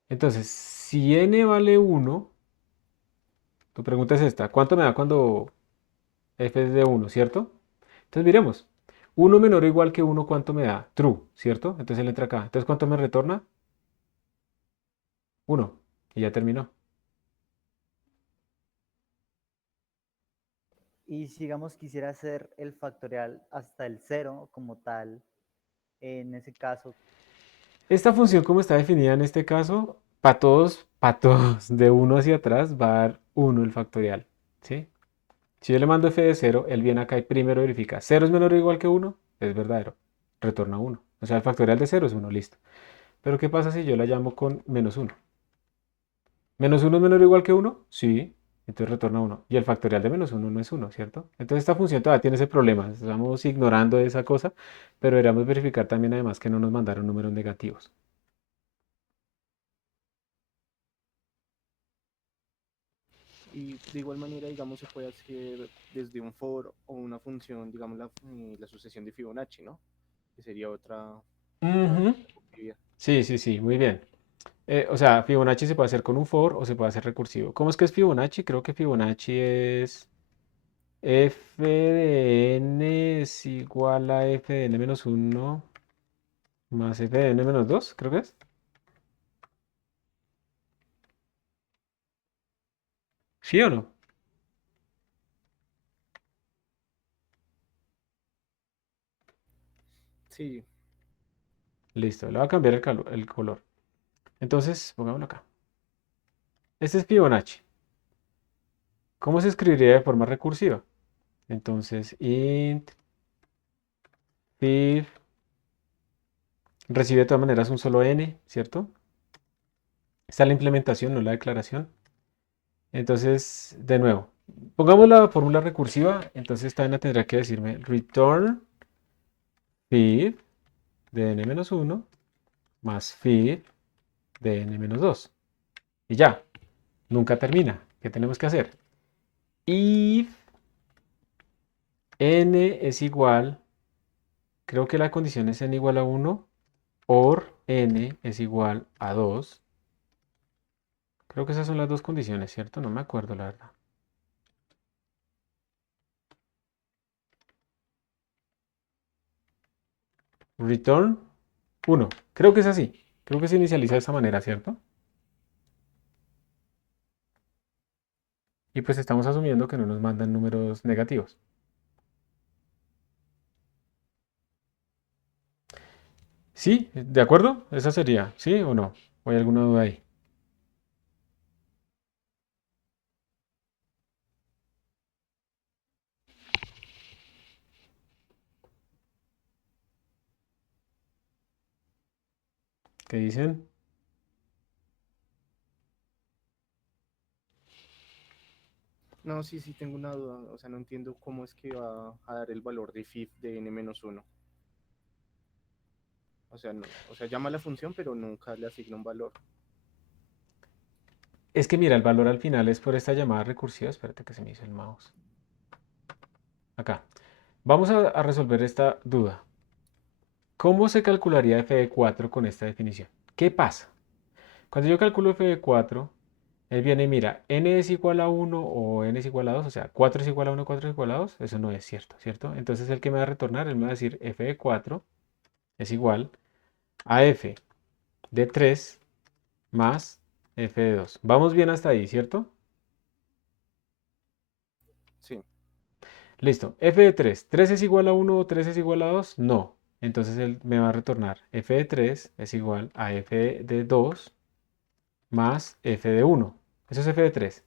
Entonces, si n vale 1, tu pregunta es esta. ¿Cuánto me da cuando f es de 1, cierto? Entonces miremos. 1 menor o igual que 1, ¿cuánto me da? True, ¿cierto? Entonces él entra acá. Entonces, ¿cuánto me retorna? 1. Y ya terminó. Y si, digamos, quisiera hacer el factorial hasta el 0 como tal, en ese caso, Esta función como está definida en este caso, para todos, de 1 hacia atrás va a dar 1 el factorial. ¿Sí? Si yo le mando f de 0, él viene acá y primero verifica. 0 es menor o igual que 1, es verdadero. Retorna 1. O sea, el factorial de 0 es 1, listo. Pero ¿qué pasa si yo la llamo con menos 1? ¿Menos 1 es menor o igual que 1? Sí. Entonces retorna 1. Y el factorial de menos 1 no es 1, ¿cierto? Entonces esta función todavía tiene ese problema. Estamos ignorando esa cosa, pero deberíamos verificar también además que no nos mandaron números negativos. Y de igual manera, digamos, se puede hacer desde un for o una función, digamos, la sucesión de Fibonacci, ¿no? Que sería otra Ujú. actividad. Sí, sí, sí, muy bien. O sea, Fibonacci se puede hacer con un for o se puede hacer recursivo. ¿Cómo es que es Fibonacci? Creo que Fibonacci es f de n es igual a f de n menos 1 más f de n menos 2, creo que es. ¿Sí o no? Sí, Listo, le voy a cambiar el color. Entonces, pongámoslo acá. Este es Fibonacci. ¿Cómo se escribiría de forma recursiva? Entonces, int fib recibe de todas maneras un solo n, ¿cierto? Esta es la implementación, no la declaración. Entonces, de nuevo, pongamos la fórmula recursiva. Entonces, esta vaina tendrá que decirme return fib de n-1 más fib de n-2. Y ya, nunca termina. ¿Qué tenemos que hacer? If n es igual, creo que la condición es n igual a 1, or n es igual a 2. Creo que esas son las dos condiciones, ¿cierto? No me acuerdo, la verdad. Return 1. Creo que es así. Creo que se inicializa de esa manera, ¿cierto? Y pues estamos asumiendo que no nos mandan números negativos. ¿Sí? ¿De acuerdo? Esa sería, ¿sí o no? ¿O hay alguna duda ahí? ¿Qué dicen? No, sí, sí, tengo una duda. O sea, no entiendo cómo es que va a dar el valor de fif de n-1. O sea, no, o sea, llama la función, pero nunca le asigna un valor. Es que mira, el valor al final es por esta llamada recursiva. Espérate que se me hizo el mouse. Acá. Vamos a resolver esta duda. ¿Cómo se calcularía f de 4 con esta definición? ¿Qué pasa? Cuando yo calculo f de 4, él viene y mira, n es igual a 1 o n es igual a 2, o sea, 4 es igual a 1, 4 es igual a 2, eso no es cierto, ¿cierto? Entonces el que me va a retornar, él me va a decir f de 4 es igual a f de 3 más f de 2. Vamos bien hasta ahí, ¿cierto? Sí, Listo. F de 3. ¿3 es igual a 1 o 3 es igual a 2? No. Entonces él me va a retornar f de 3 es igual a f de 2 más f de 1. Eso es f de 3.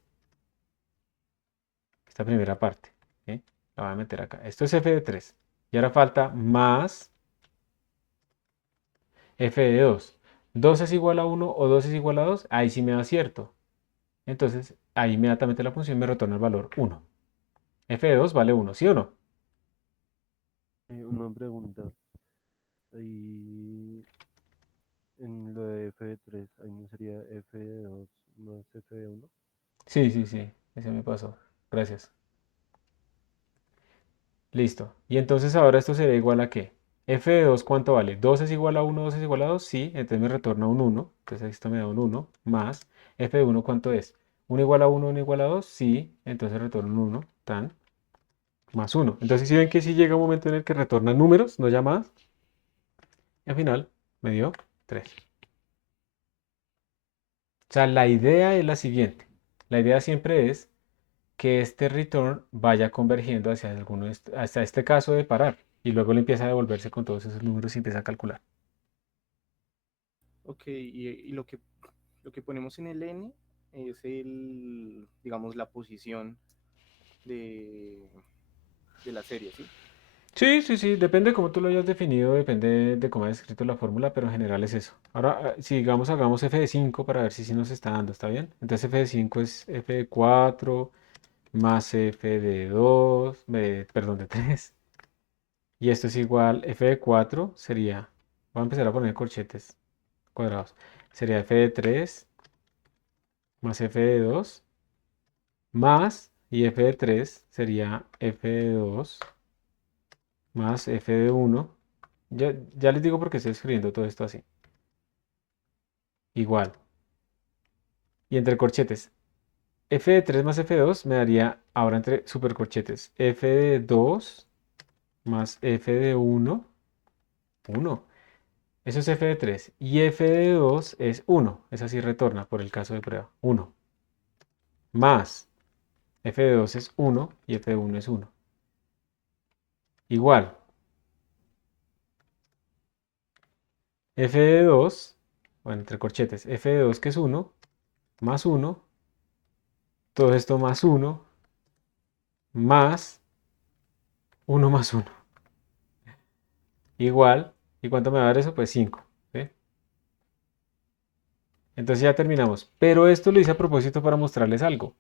Esta primera parte. ¿Sí? La voy a meter acá. Esto es f de 3. Y ahora falta más f de 2. ¿2 es igual a 1 o 2 es igual a 2? Ahí sí me da cierto. Entonces ahí inmediatamente la función me retorna el valor 1. F de 2 vale 1, ¿sí o no? Una pregunta. Ahí en lo de f de 3, ahí no sería f de 2 más f de 1. Sí, sí, sí. Ese me pasó. Gracias. Listo. Y entonces ahora esto será igual a ¿qué? F de 2, ¿cuánto vale? ¿2 es igual a 1, 2 es igual a 2? Sí, entonces me retorna un 1. Entonces esto me da un 1 más f de 1, ¿cuánto es? ¿1 igual a 1, 1 igual a 2? Sí, entonces retorna un 1, tan, más 1. Entonces si ven que sí llega un momento en el que retorna números, no llamadas, y al final me dio 3. O sea, la idea es la siguiente. La idea siempre es que este return vaya convergiendo hacia hasta este caso de parar. Y luego le empieza a devolverse con todos esos números y empieza a calcular. ok, y lo que ponemos en el n es el, digamos, la posición de, de la serie, ¿sí? Sí, sí, sí, depende de cómo tú lo hayas definido, depende de cómo hayas escrito la fórmula, pero en general es eso. Ahora, si digamos, hagamos f de 5 para ver si sí nos está dando, ¿está bien? Entonces f de 5 es f de 4 más f de 2, perdón, de 3. Y esto es igual, f de 4 sería, voy a empezar a poner corchetes cuadrados. Sería f de 3 más f de 2 más, y f de 3 sería f de 2 más f de 1. Ya les digo por qué estoy escribiendo todo esto así. Igual. Y entre corchetes, f de 3 más f de 2 me daría, ahora entre supercorchetes, f de 2 más f de 1, 1. Eso es f de 3. Y f de 2 es 1. Esa sí retorna por el caso de prueba. 1. Más f de 2 es 1 y f de 1 es 1. Igual. F de 2, bueno, entre corchetes, f de 2 que es 1, más 1, todo esto más 1, más 1 más 1. Igual, ¿y cuánto me va a dar eso? Pues 5. ¿Sí? Entonces ya terminamos. Pero esto lo hice a propósito para mostrarles algo.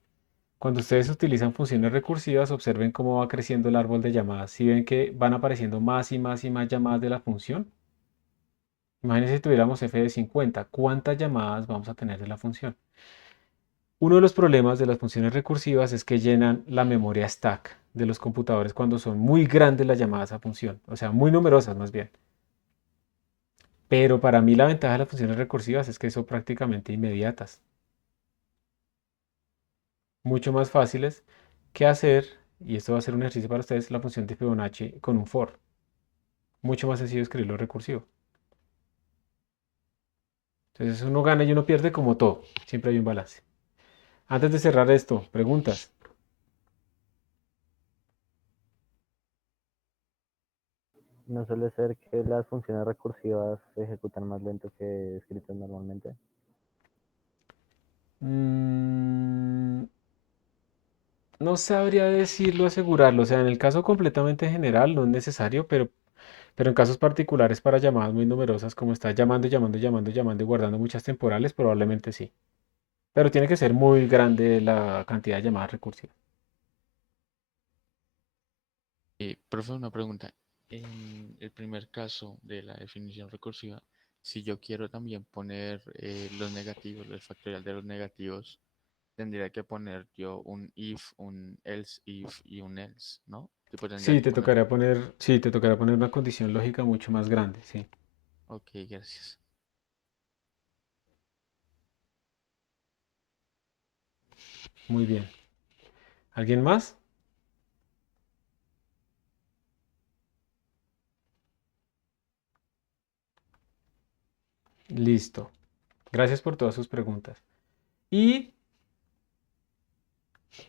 Cuando ustedes utilizan funciones recursivas, observen cómo va creciendo el árbol de llamadas. Si ven que van apareciendo más y más y más llamadas de la función, imagínense si tuviéramos f de 50, ¿cuántas llamadas vamos a tener de la función? Uno de los problemas de las funciones recursivas es que llenan la memoria stack de los computadores cuando son muy grandes las llamadas a función, o sea, muy numerosas más bien. Pero para mí la ventaja de las funciones recursivas es que son prácticamente inmediatas, mucho más fáciles que hacer, y esto va a ser un ejercicio para ustedes, la función de Fibonacci con un for. Mucho más sencillo escribirlo recursivo. Entonces uno gana y uno pierde como todo, siempre hay un balance. Antes de cerrar esto, preguntas. No suele ser que las funciones recursivas se ejecutan más lento que escritas normalmente. Mm, no sabría decirlo, asegurarlo. O sea, en el caso completamente general no es necesario, pero Pero en casos particulares para llamadas muy numerosas, como está llamando, llamando, llamando, llamando y guardando muchas temporales, probablemente sí. Pero tiene que ser muy grande la cantidad de llamadas recursivas. Profe, una pregunta. En el primer caso de la definición recursiva, si yo quiero también poner los negativos, el factorial de los negativos, tendría que poner yo un if, un else if y un else, ¿no? Tipo, tendría que poner. Sí, te tocará poner una condición lógica mucho más grande, sí. Ok, gracias. Muy bien. ¿Alguien más? Listo. Gracias por todas sus preguntas. Y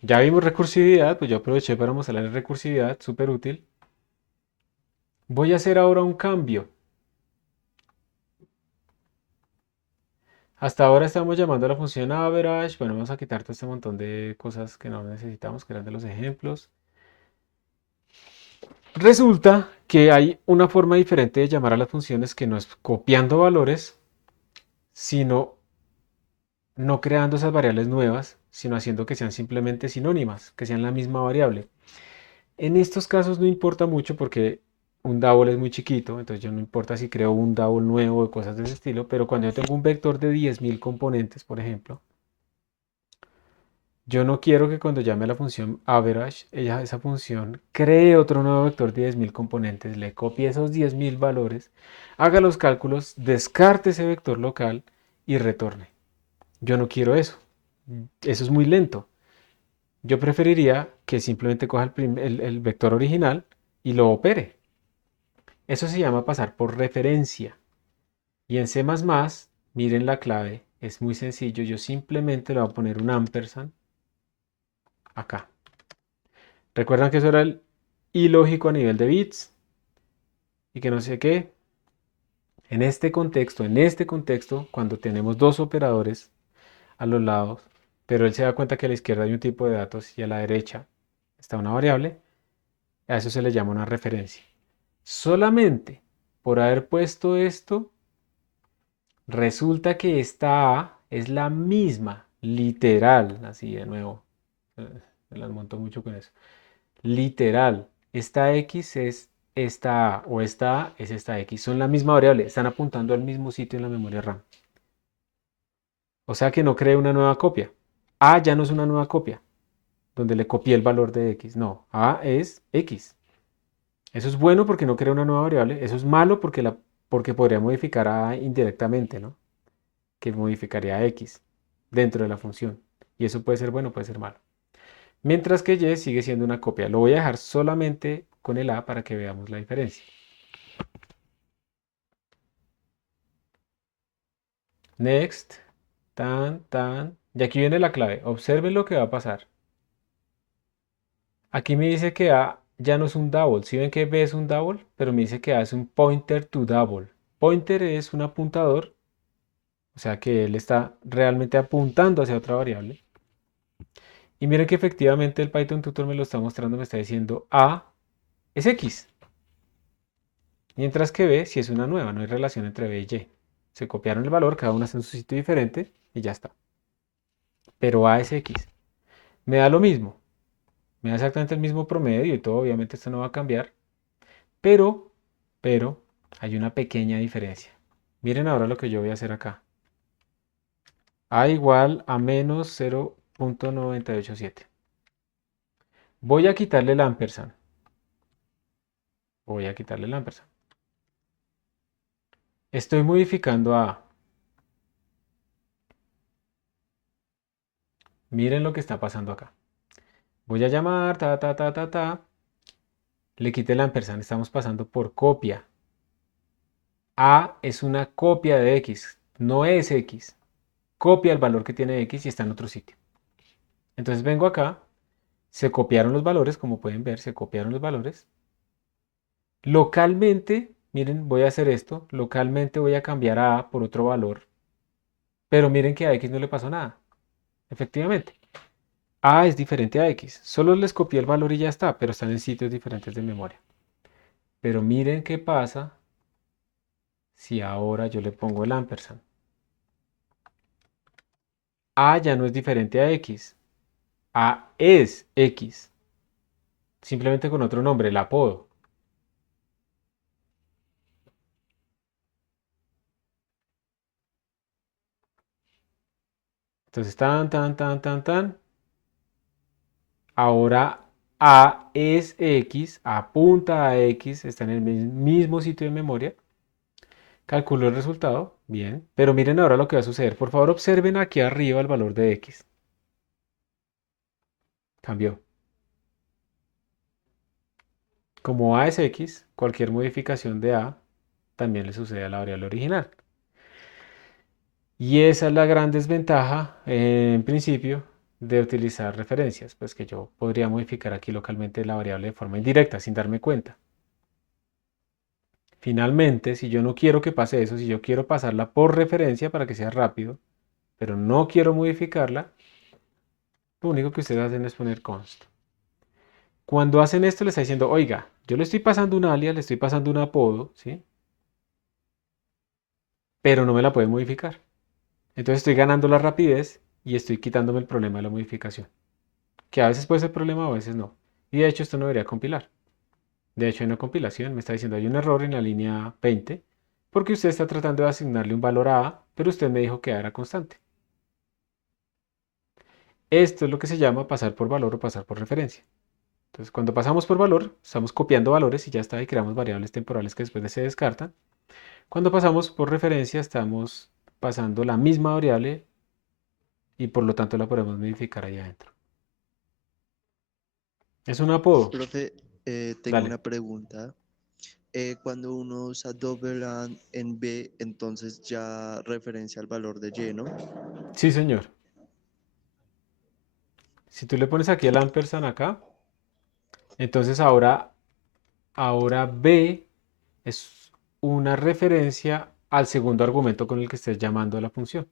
ya vimos recursividad, pues yo aproveché para mostrarles recursividad, súper útil. Voy a hacer ahora un cambio. Hasta ahora estamos llamando a la función average. Bueno, vamos a quitar todo este montón de cosas que no necesitamos, que eran de los ejemplos. Resulta que hay una forma diferente de llamar a las funciones que no es copiando valores, sino no creando esas variables nuevas, sino haciendo que sean simplemente sinónimas, que sean la misma variable. En estos casos no importa mucho porque un double es muy chiquito, entonces yo no importa si creo un double nuevo o cosas de ese estilo, pero cuando yo tengo un vector de 10.000 componentes, por ejemplo, yo no quiero que cuando llame a la función average, esa función cree otro nuevo vector de 10.000 componentes, le copie esos 10.000 valores, haga los cálculos, descarte ese vector local y retorne. Yo no quiero eso. Eso es muy lento. Yo preferiría que simplemente coja el vector original y lo opere. Eso se llama pasar por referencia. Y en C++, miren la clave, es muy sencillo. Yo simplemente le voy a poner un ampersand acá. Recuerdan que eso era el ilógico a nivel de bits y que no sé qué. En este contexto, cuando tenemos dos operadores a los lados, pero él se da cuenta que a la izquierda hay un tipo de datos y a la derecha está una variable, a eso se le llama una referencia. Solamente por haber puesto esto, resulta que esta A es la misma, literal, así de nuevo, me las monto mucho con eso. Literal, esta X es esta A o esta A es esta X. Son la misma variable, están apuntando al mismo sitio en la memoria RAM. O sea que no cree una nueva copia. A ya no es una nueva copia, donde le copié el valor de X. No, A es X. Eso es bueno porque no crea una nueva variable. Eso es malo porque podría modificar A indirectamente, ¿no? Que modificaría a X dentro de la función. Y eso puede ser bueno, puede ser malo. Mientras que Y sigue siendo una copia. Lo voy a dejar solamente con el A para que veamos la diferencia. Next. Tan, tan. Y aquí viene la clave. Observen lo que va a pasar. Aquí me dice que A ya no es un double. Si ven que B es un double, pero me dice que A es un pointer to double. Pointer es un apuntador, o sea que él está realmente apuntando hacia otra variable. Y miren que efectivamente el Python tutor me lo está mostrando, me está diciendo A es X. Mientras que B si es una nueva, no hay relación entre B y Y. Se copiaron el valor, cada uno está en su sitio diferente y ya está. Pero A es X. Me da lo mismo. Me da exactamente el mismo promedio y todo, obviamente esto no va a cambiar. Pero, hay una pequeña diferencia. Miren ahora lo que yo voy a hacer acá. A igual a menos 0.987. Voy a quitarle el ampersand. Voy a quitarle el ampersand. Estoy modificando a A. Miren lo que está pasando acá. Voy a llamar, ta, ta, ta, ta, ta. Le quité el ampersand. Estamos pasando por copia. A es una copia de X. No es X. Copia el valor que tiene X y está en otro sitio. Entonces vengo acá. Se copiaron los valores, como pueden ver, se copiaron los valores. Localmente, miren, voy a hacer esto. Localmente voy a cambiar a A por otro valor. Pero miren que a X no le pasó nada. Efectivamente. A es diferente a X. Solo les copié el valor y ya está, pero están en sitios diferentes de memoria. Pero miren qué pasa si ahora yo le pongo el ampersand. A ya no es diferente a X. A es X. Simplemente con otro nombre, el apodo. Entonces, tan. Ahora A es X, apunta a X, está en el mismo sitio de memoria. Calculo el resultado, bien. Pero miren ahora lo que va a suceder. Por favor, observen aquí arriba el valor de X. Cambió. Como A es X, cualquier modificación de A también le sucede a la variable original. Y esa es la gran desventaja, en principio, de utilizar referencias, pues que yo podría modificar aquí localmente la variable de forma indirecta, sin darme cuenta. Finalmente, si yo no quiero que pase eso, si yo quiero pasarla por referencia para que sea rápido, pero no quiero modificarla, lo único que ustedes hacen es poner const. Cuando hacen esto, le está diciendo, oiga, yo le estoy pasando un alias, le estoy pasando un apodo, ¿sí? Pero no me la puede modificar. Entonces estoy ganando la rapidez y estoy quitándome el problema de la modificación. Que a veces puede ser problema, a veces no. Y de hecho esto no debería compilar. De hecho, en una compilación me está diciendo hay un error en la línea 20 porque usted está tratando de asignarle un valor a A, pero usted me dijo que A era constante. Esto es lo que se llama pasar por valor o pasar por referencia. Entonces, cuando pasamos por valor, estamos copiando valores y ya está, y creamos variables temporales que después se descartan. Cuando pasamos por referencia, estamos pasando la misma variable y por lo tanto la podemos modificar ahí adentro. Es un apodo. Profe, tengo Dale. una pregunta. Cuando uno usa double and en B, entonces ya referencia al valor de Y, ¿no? Sí, señor. Si tú le pones aquí el ampersand acá, entonces ahora B es una referencia al segundo argumento con el que estés llamando a la función.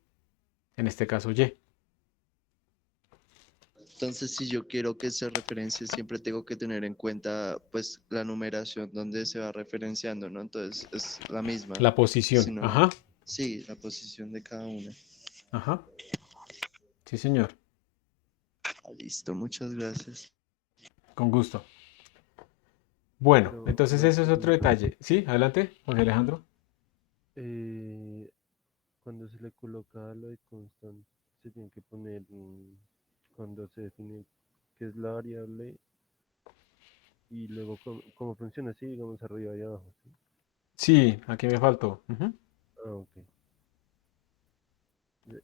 En este caso, Y. Entonces, si yo quiero que se referencie, siempre tengo que tener en cuenta, pues, la numeración donde se va referenciando, ¿no? Entonces, es la misma. La posición. Sino, Ajá. sí, la posición de cada una. Ajá. Sí, señor. Ah, listo, muchas gracias. Con gusto. Bueno, Pero entonces una eso es otro pregunta. detalle. Sí, adelante, Jorge Alejandro. eh, Cuando se le coloca lo de constant, se tiene que poner cuando se define qué es la variable y luego cómo funciona así, digamos arriba y abajo, ¿sí? Sí, aquí me faltó. Ujú. Ah, ok.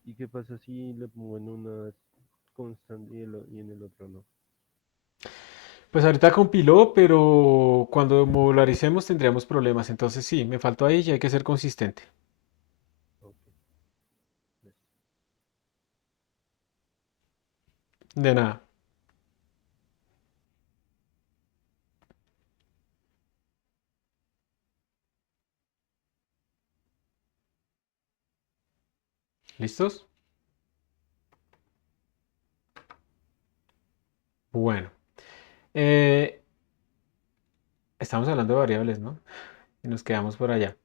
¿Y qué pasa si le pongo en una constant y en el otro no? Pues ahorita compiló, pero cuando modularicemos tendríamos problemas. Entonces sí, me faltó ahí y hay que ser consistente. Ok. Listo. De nada. ¿Listos? Bueno. eh, estamos hablando de variables, ¿no? Y nos quedamos por allá.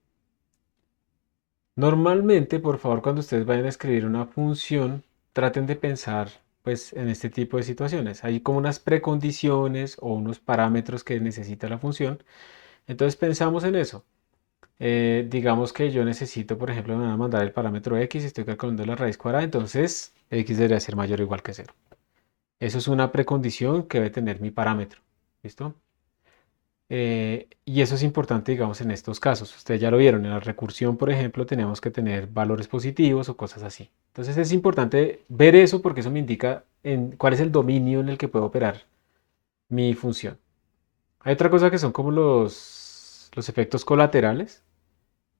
Normalmente, por favor, cuando ustedes vayan a escribir una función, traten de pensar pues en este tipo de situaciones. Hay como unas precondiciones o unos parámetros que necesita la función. Entonces pensamos en eso. Digamos que yo necesito, por ejemplo, me van a mandar el parámetro x y estoy calculando la raíz cuadrada, entonces x debería ser mayor o igual que cero. Eso es una precondición que debe tener mi parámetro. ¿Listo? Y eso es importante, digamos, en estos casos. Ustedes ya lo vieron, en la recursión, por ejemplo, tenemos que tener valores positivos o cosas así. Entonces es importante ver eso porque eso me indica cuál es el dominio en el que puedo operar mi función. Hay otra cosa que son como los efectos colaterales.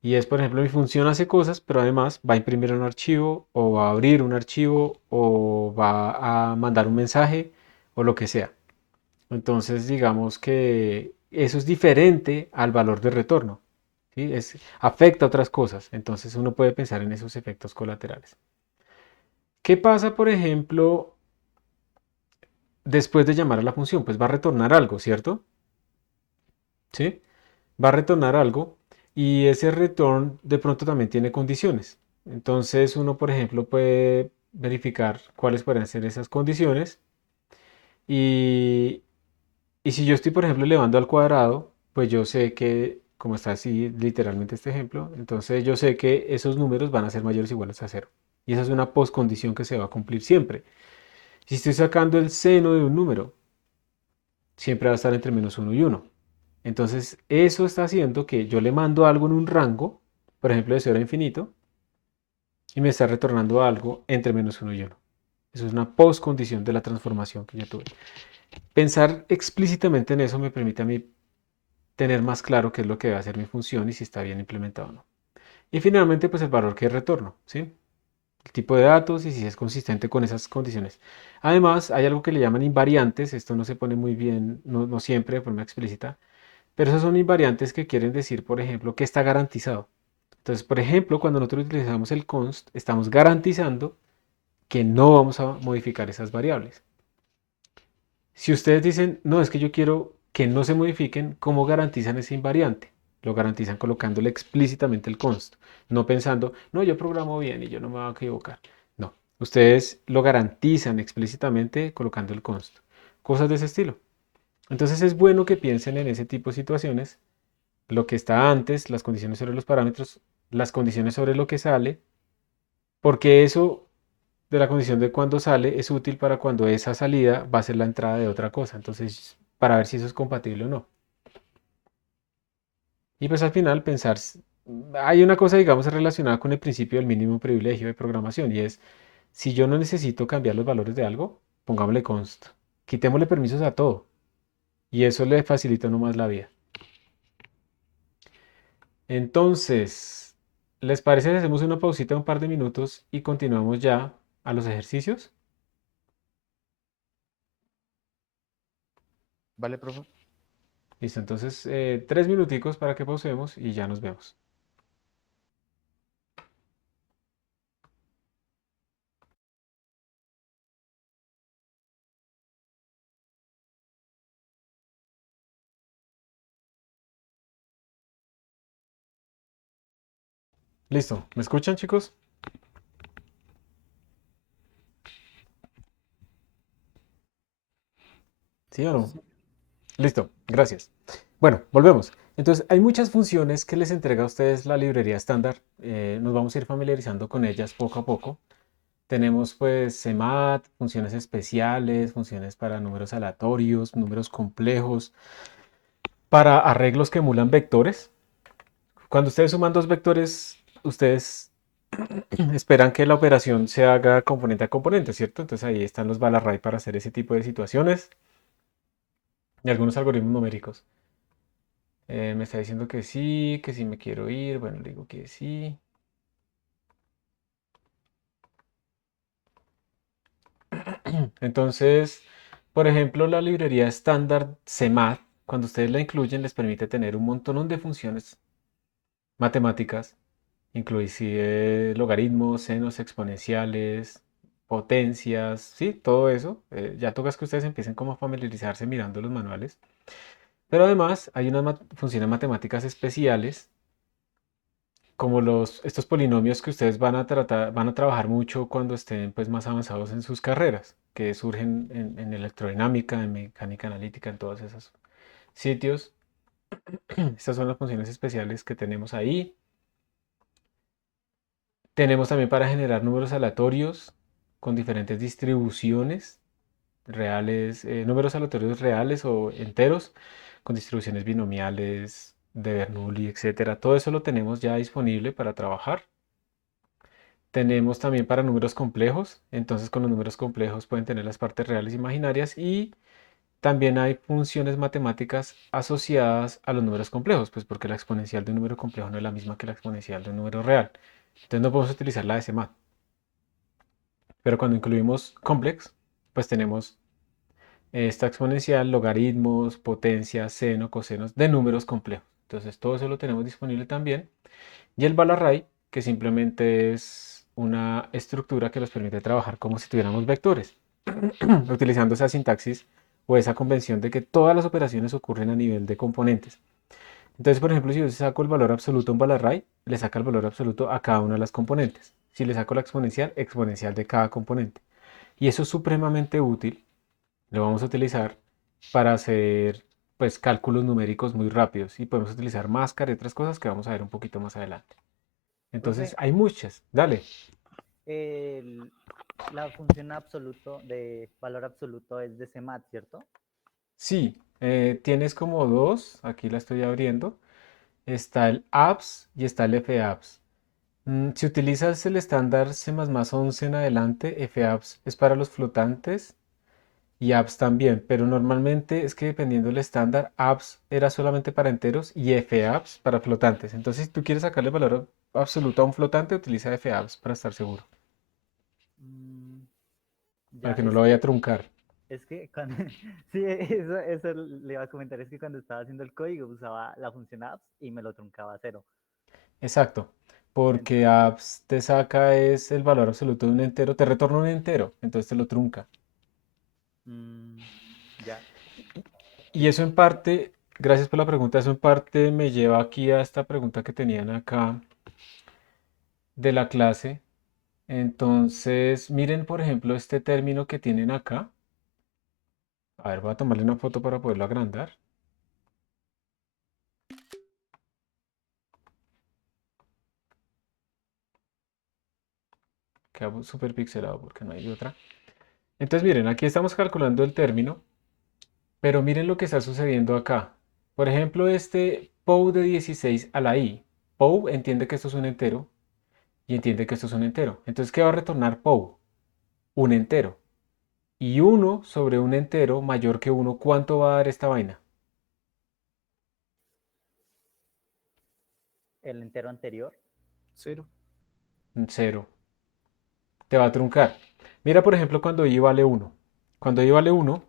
Y es, por ejemplo, mi función hace cosas, pero además va a imprimir un archivo o va a abrir un archivo o va a mandar un mensaje o lo que sea. Entonces, digamos que eso es diferente al valor de retorno. ¿Sí? Afecta a otras cosas. Entonces, uno puede pensar en esos efectos colaterales. ¿Qué pasa, por ejemplo, después de llamar a la función? Pues va a retornar algo, ¿cierto? ¿Sí? va a retornar algo y ese return de pronto también tiene condiciones. Entonces uno, por ejemplo, puede verificar cuáles pueden ser esas condiciones y, y si yo estoy, por ejemplo, elevando al cuadrado, pues yo sé que, como está así literalmente este ejemplo, entonces yo sé que esos números van a ser mayores o iguales a cero. Y esa es una postcondición que se va a cumplir siempre. Si estoy sacando el seno de un número, siempre va a estar entre -1 y 1. Entonces, eso está haciendo que yo le mando algo en un rango, por ejemplo, de 0 a infinito, y me está retornando algo entre -1 y 1. Eso es una postcondición de la transformación que yo tuve. Pensar explícitamente en eso me permite a mí tener más claro qué es lo que va a hacer mi función y si está bien implementado o no. Y finalmente, pues el valor que retorno, ¿sí? El tipo de datos y si es consistente con esas condiciones. Además, hay algo que le llaman invariantes. Esto no se pone muy bien, no siempre de forma explícita, pero esos son invariantes que quieren decir, por ejemplo, que está garantizado. Entonces, por ejemplo, cuando nosotros utilizamos el const, estamos garantizando que no vamos a modificar esas variables. Si ustedes dicen, no, es que yo quiero que no se modifiquen, ¿cómo garantizan ese invariante? Lo garantizan colocándole explícitamente el const, no pensando, no, yo programo bien y yo no me voy a equivocar. No, ustedes lo garantizan explícitamente colocando el const. Cosas de ese estilo. Entonces es bueno que piensen en ese tipo de situaciones, lo que está antes, las condiciones sobre los parámetros, las condiciones sobre lo que sale, porque eso de la condición de cuando sale es útil para cuando esa salida va a ser la entrada de otra cosa. Entonces, para ver si eso es compatible o no. Y pues al final pensar, hay una cosa, digamos, relacionada con el principio del mínimo privilegio de programación y es, si yo no necesito cambiar los valores de algo, pongámosle const. Quitémosle permisos a todo y eso le facilita no más la vida. Entonces, ¿les parece si hacemos una pausita de un par de minutos y continuamos ya a los ejercicios? ¿Vale, profe? Listo, entonces 3 minuticos para que pausemos y ya nos vemos. Listo, ¿me escuchan, chicos? ¿Sí o no? Listo, gracias. Bueno, volvemos. Entonces, hay muchas funciones que les entrega a ustedes la librería estándar. Nos vamos a ir familiarizando con ellas poco a poco. Tenemos pues CMAT, funciones especiales, funciones para números aleatorios, números complejos, para arreglos que emulan vectores. Cuando ustedes suman dos vectores, ustedes esperan que la operación se haga componente a componente, ¿cierto? Entonces ahí están los Balarray para hacer ese tipo de situaciones y algunos algoritmos numéricos. Me está diciendo que sí me quiero ir. Bueno, le digo que sí. Entonces, por ejemplo, la librería estándar CMAT, cuando ustedes la incluyen, les permite tener un montón de funciones matemáticas, inclusive logaritmos, senos exponenciales, potencias, sí, todo eso. Ya toca que ustedes empiecen como a familiarizarse mirando los manuales. Pero además hay unas funciones matemáticas especiales, como estos polinomios que ustedes van a trabajar mucho cuando estén pues, más avanzados en sus carreras, que surgen en electrodinámica, en mecánica analítica, en todos esos sitios. Estas son las funciones especiales que tenemos ahí. Tenemos también para generar números aleatorios con diferentes distribuciones reales, números aleatorios reales o enteros, con distribuciones binomiales de Bernoulli, etcétera. Todo eso lo tenemos ya disponible para trabajar. Tenemos también para números complejos, entonces con los números complejos pueden tener las partes reales e imaginarias y también hay funciones matemáticas asociadas a los números complejos, pues porque la exponencial de un número complejo no es la misma que la exponencial de un número real. Entonces no podemos utilizar la decimal. Pero cuando incluimos complex, pues tenemos esta exponencial, logaritmos, potencias, seno, cosenos de números complejos. Entonces todo eso lo tenemos disponible también. Y el Balarray, que simplemente es una estructura que nos permite trabajar como si tuviéramos vectores, utilizando esa sintaxis o esa convención de que todas las operaciones ocurren a nivel de componentes. Entonces, por ejemplo, si yo saco el valor absoluto a un balarray, le saca el valor absoluto a cada una de las componentes. Si le saco la exponencial, exponencial de cada componente. Y eso es supremamente útil. Lo vamos a utilizar para hacer pues cálculos numéricos muy rápidos y podemos utilizar máscara y otras cosas que vamos a ver un poquito más adelante. Entonces, Profe, hay muchas. Dale. el- la función absoluto de valor absoluto es de CMAT, ¿cierto? Sí, tienes como dos, aquí la estoy abriendo. Está el apps y está el fapps. Si utilizas el estándar C++11 en adelante, fapps es para los flotantes y apps también, pero normalmente es que dependiendo del estándar, apps era solamente para enteros y fapps para flotantes. Entonces, si tú quieres sacarle valor absoluto a un flotante, utiliza fapps para estar seguro, Mm, para ya, que no lo vaya a truncar. es que cuando, sí, eso le iba a comentar, es que cuando estaba haciendo el código usaba la función apps y me lo truncaba a cero. Exacto, porque Entonces, apps te saca es el valor absoluto de un entero, te retorna un entero, entonces te lo trunca. mm, ya. Y eso en parte, gracias por la pregunta, eso en parte me lleva aquí a esta pregunta que tenían acá de la clase. Entonces, miren, por ejemplo, este término que tienen acá. A ver, voy a tomarle una foto para poderlo agrandar. Queda súper pixelado porque no hay otra. Entonces, miren, aquí estamos calculando el término, pero miren lo que está sucediendo acá. Por ejemplo, este POU de 16 a la I. POU entiende que esto es un entero y entiende que esto es un entero. Entonces, ¿qué va a retornar POU? Un entero. Y uno sobre un entero mayor que uno, ¿cuánto va a dar esta vaina? El entero anterior. 0. Un cero. Te va a truncar. Mira, por ejemplo, cuando i vale 1. Cuando i vale 1,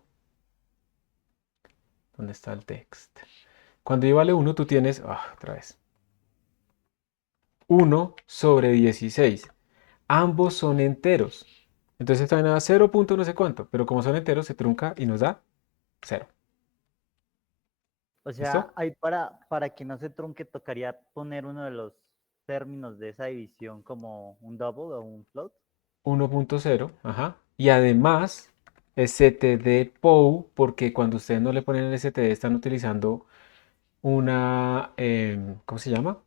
¿dónde está el text? Cuando i vale 1, tú tienes, otra vez, 1 sobre 16. Ambos son enteros. Entonces esta vaina da 0 punto no sé cuánto, pero como son enteros, se trunca y nos da 0. O sea, ¿Listo? ahí para que no se trunque, tocaría poner uno de los términos de esa división como un double o un float. 1.0, ajá. Y además, std_pow, porque cuando ustedes no le ponen el std, están utilizando una, ¿cómo se llama?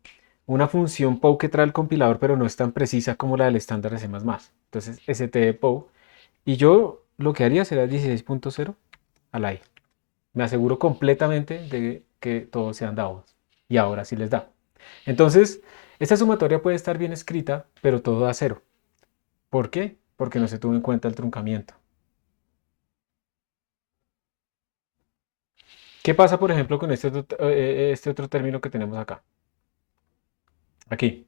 Una función POW que trae el compilador, pero no es tan precisa como la del estándar de C++. Entonces, std_pow. Y yo lo que haría será 16.0 a la i. Me aseguro completamente de que todos sean DAOs. Y ahora sí les da. Entonces, esta sumatoria puede estar bien escrita, pero todo da cero. ¿Por qué? Porque no se tuvo en cuenta el truncamiento. ¿Qué pasa, por ejemplo, con este otro término que tenemos acá? Aquí.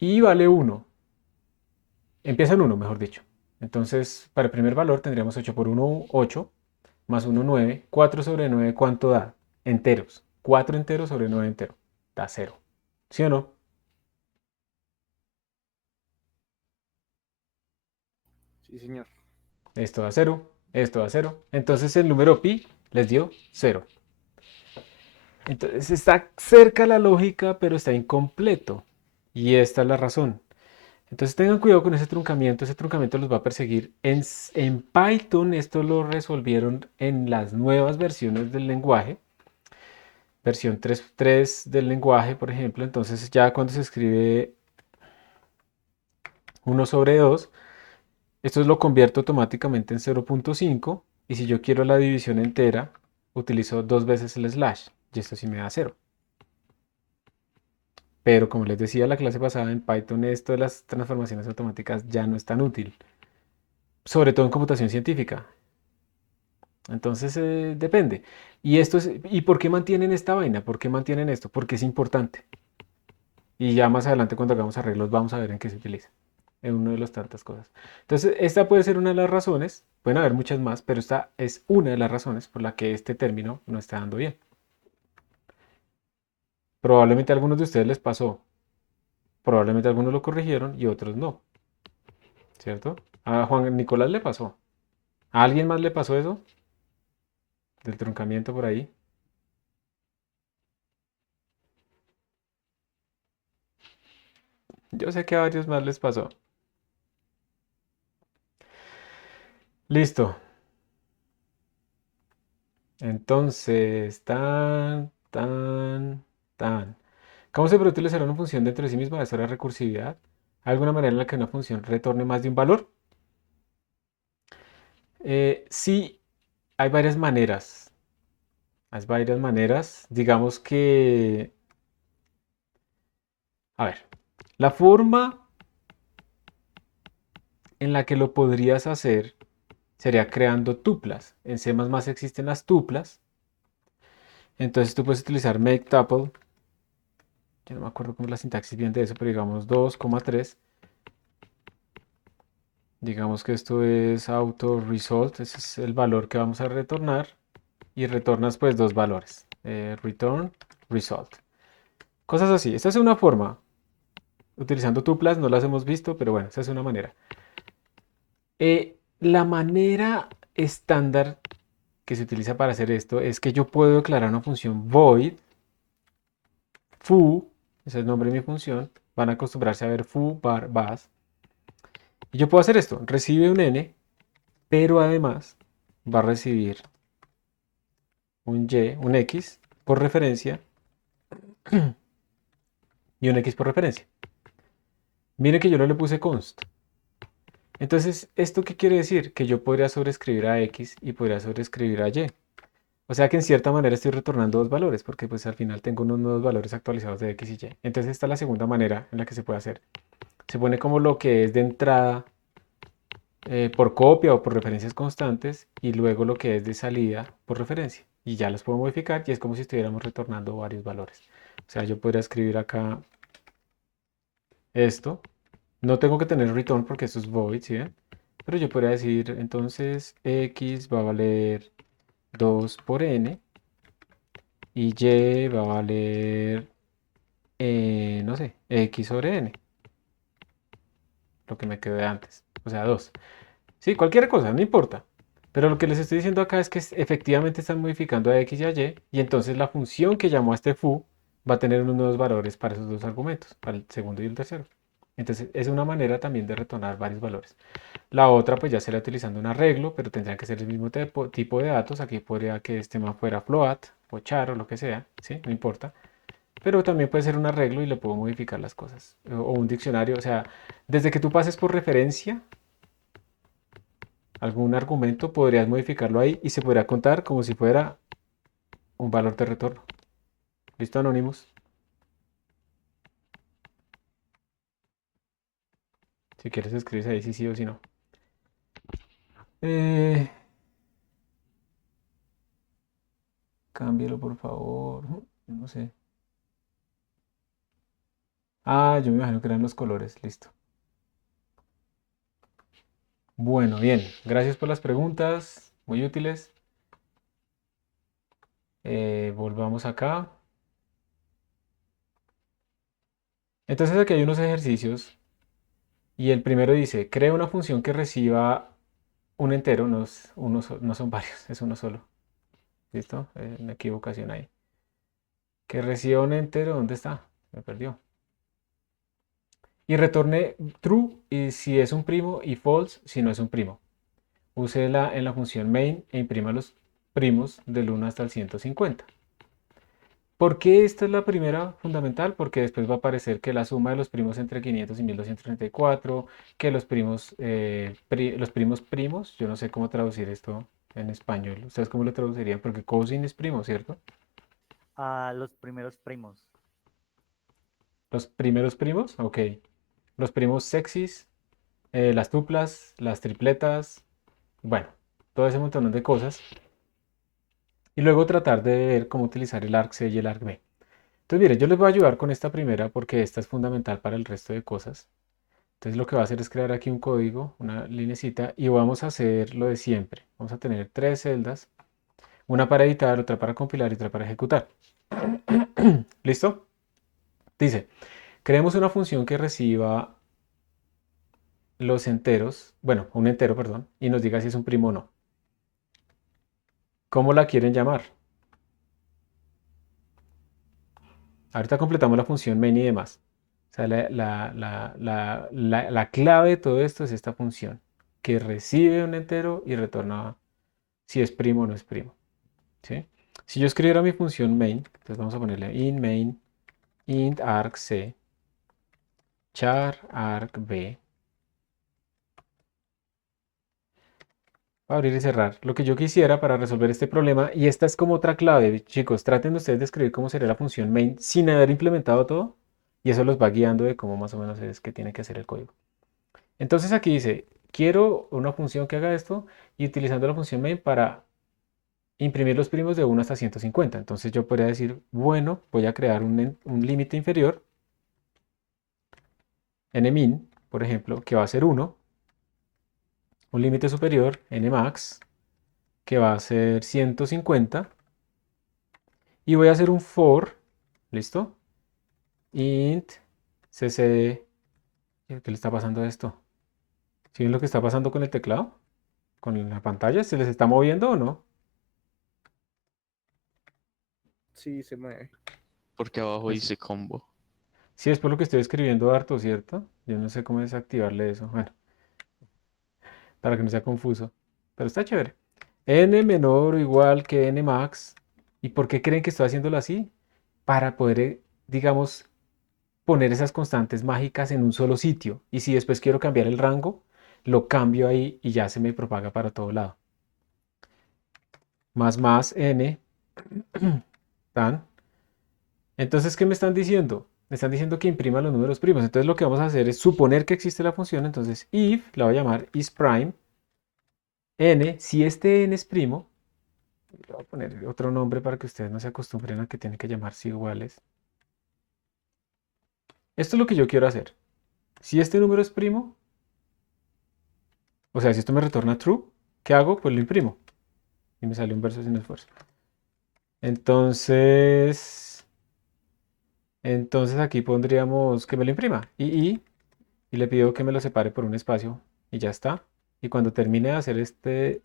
I vale 1. Empieza en 1, mejor dicho. Entonces, para el primer valor tendríamos 8 por 1, 8, más 1, 9. 4 sobre 9, ¿cuánto da? Enteros. 4 enteros sobre 9 enteros. Da 0. ¿Sí o no? Sí, señor. Esto da 0, esto da 0. Entonces el número pi les dio 0. Entonces está cerca la lógica, pero está incompleto. Y esta es la razón. Entonces tengan cuidado con ese truncamiento los va a perseguir. En Python esto lo resolvieron en las nuevas versiones del lenguaje, versión 3.3 del lenguaje, por ejemplo. Entonces ya cuando se escribe 1 sobre 2, esto lo convierto automáticamente en 0.5 y si yo quiero la división entera, utilizo dos veces el slash y esto sí me da 0. Pero como les decía la clase pasada, en Python esto de las transformaciones automáticas ya no es tan útil, sobre todo en computación científica. Entonces depende. ¿Y por qué mantienen esta vaina? ¿Por qué mantienen esto? Porque es importante. Y ya más adelante cuando hagamos arreglos vamos a ver en qué se utiliza. En una de las tantas cosas. Entonces, esta puede ser una de las razones. Pueden haber muchas más, pero esta es una de las razones por la que este término no está dando bien. Probablemente a algunos de ustedes les pasó. Probablemente algunos lo corrigieron y otros no. ¿Cierto? A Juan Nicolás le pasó. ¿A alguien más le pasó eso? Del truncamiento por ahí. Yo sé que a varios más les pasó. Listo. Entonces, tan. ¿Cómo se puede utilizar una función dentro de sí misma? Eso era recursividad. ¿Hay alguna manera en la que una función retorne más de un valor? Sí, hay varias maneras. Hay varias maneras. Digamos que, a ver, la forma en la que lo podrías hacer sería creando tuplas. En C++ existen las tuplas. Entonces tú puedes utilizar make tuple. Yo no me acuerdo cómo es la sintaxis bien de eso, pero digamos 2,3. Digamos que esto es auto result. Ese es el valor que vamos a retornar. Y retornas pues dos valores. Return, result. Cosas así. Esta es una forma. Utilizando tuplas, no las hemos visto, pero bueno, esa es una manera. La manera estándar que se utiliza para hacer esto es que yo puedo declarar una función void foo, ese es el nombre de mi función, van a acostumbrarse a ver foo bar bas, y yo puedo hacer esto, recibe un n, pero además va a recibir un y, un x por referencia y un x por referencia. Miren que yo no le puse const. Entonces, ¿esto qué quiere decir? Que yo podría sobreescribir a x y podría sobreescribir a y. O sea que en cierta manera estoy retornando dos valores, porque pues al final tengo unos nuevos valores actualizados de x y y. Entonces esta es la segunda manera en la que se puede hacer. Se pone como lo que es de entrada por copia o por referencias constantes y luego lo que es de salida por referencia. Y ya las puedo modificar y es como si estuviéramos retornando varios valores. O sea, yo podría escribir acá esto. No tengo que tener return porque esto es void, ¿sí ven? Pero yo podría decir entonces x va a valer 2 por n y y va a valer, no sé, x sobre n, lo que me quedó de antes, o sea, 2. Sí, cualquier cosa, no importa. Pero lo que les estoy diciendo acá es que efectivamente están modificando a x y a y entonces la función que llamó a este foo va a tener unos nuevos valores para esos dos argumentos, para el segundo y el tercero. Entonces es una manera también de retornar varios valores. La otra pues ya sería utilizando un arreglo, pero tendría que ser el mismo tipo de datos. Aquí podría que este más fuera float o char o lo que sea, ¿sí? No importa. Pero también puede ser un arreglo y le puedo modificar las cosas. O un diccionario, o sea, desde que tú pases por referencia algún argumento, podrías modificarlo ahí y se podría contar como si fuera un valor de retorno. ¿Listo, Anonymous? Si quieres escribes ahí si sí o si no. Eh, cámbialo, por favor. No sé. Ah, yo me imagino que eran los colores. Listo. Bueno, bien. Gracias por las preguntas. Muy útiles. Volvamos acá. Entonces aquí hay unos ejercicios. Y el primero dice, crea una función que reciba un entero. No, no son varios, es uno solo. ¿Listo? Una equivocación ahí. Que reciba un entero. ¿Dónde está? Me perdió. Y retorne true y si es un primo y false si no es un primo. Úsela en la función main e imprima los primos del 1 hasta el 150. ¿Por qué esta es la primera fundamental? Porque después va a aparecer que la suma de los primos entre 500 y 1234, que los primos, los primos primos, yo no sé cómo traducir esto en español. ¿Ustedes cómo lo traducirían? Porque cousin es primo, ¿cierto? A los primeros primos. Los primeros primos, ok. Los primos sexys, las tuplas, las tripletas, bueno, todo ese montón de cosas. Y luego tratar de ver cómo utilizar el argc y el argv. Entonces, mire, yo les voy a ayudar con esta primera porque esta es fundamental para el resto de cosas. Entonces, lo que va a hacer es crear aquí un código, una linecita, y vamos a hacer lo de siempre. Vamos a tener tres celdas, una para editar, otra para compilar y otra para ejecutar. ¿Listo? Dice, creemos una función que reciba los enteros, bueno, un entero, perdón, y nos diga si es un primo o no. ¿Cómo la quieren llamar? Ahorita completamos la función main y demás. O sea, la clave de todo esto es esta función, que recibe un entero y retorna si es primo o no es primo. ¿Sí? Si yo escribiera mi función main, entonces vamos a ponerle in main int argc char argb, abrir y cerrar. Lo que yo quisiera para resolver este problema, y esta es como otra clave, chicos, traten ustedes de escribir cómo sería la función main sin haber implementado todo, y eso los va guiando de cómo más o menos es que tiene que hacer el código. Entonces aquí dice, quiero una función que haga esto, y utilizando la función main para imprimir los primos de 1 hasta 150. Entonces yo podría decir, bueno, voy a crear un límite inferior, nmin, por ejemplo, que va a ser 1, un límite superior, nmax, que va a ser 150, y voy a hacer un for, ¿listo? Int cc, ¿qué le está pasando a esto? ¿Sí ven lo que está pasando con el teclado? ¿Con la pantalla? ¿Se les está moviendo o no? Sí, se mueve. Porque abajo Pues, dice combo. sí, es por lo que estoy escribiendo harto, ¿cierto? Yo no sé cómo desactivarle eso. Bueno, para que no sea confuso. Pero está chévere. N menor o igual que n max. ¿Y por qué creen que estoy haciéndolo así? Para poder, digamos, poner esas constantes mágicas en un solo sitio. Y si después quiero cambiar el rango, lo cambio ahí y ya se me propaga para todo lado. Más n tan. Entonces, ¿qué me están diciendo? Me están diciendo que imprima los números primos. Entonces lo que vamos a hacer es suponer que existe la función. Entonces, if, la voy a llamar isPrime, n, si este n es primo, le voy a poner otro nombre para que ustedes no se acostumbren a que tienen que llamarse iguales. Esto es lo que yo quiero hacer. Si este número es primo, o sea, si esto me retorna true, ¿qué hago? Pues lo imprimo. Y me sale un verso sin esfuerzo. Entonces aquí pondríamos que me lo imprima. Y le pido que me lo separe por un espacio. Y ya está. Y cuando termine de hacer este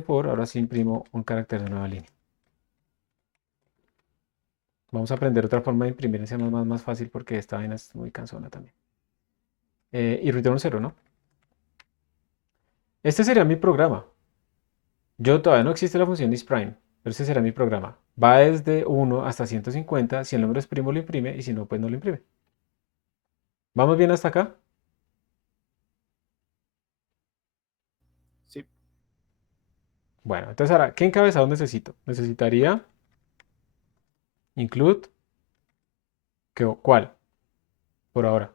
for, ahora sí imprimo un carácter de nueva línea. Vamos a aprender otra forma de imprimir en C++ más fácil porque esta vaina es muy cansona también. Y return 0, ¿no? Este sería mi programa. Todavía no existe la función isPrime, pero este será mi programa. Va desde 1 hasta 150. Si el número es primo, lo imprime. Y si no, pues no lo imprime. ¿Vamos bien hasta acá? Sí. Bueno, entonces ahora, ¿qué encabezado necesito? Necesitaría include, ¿cuál? Por ahora.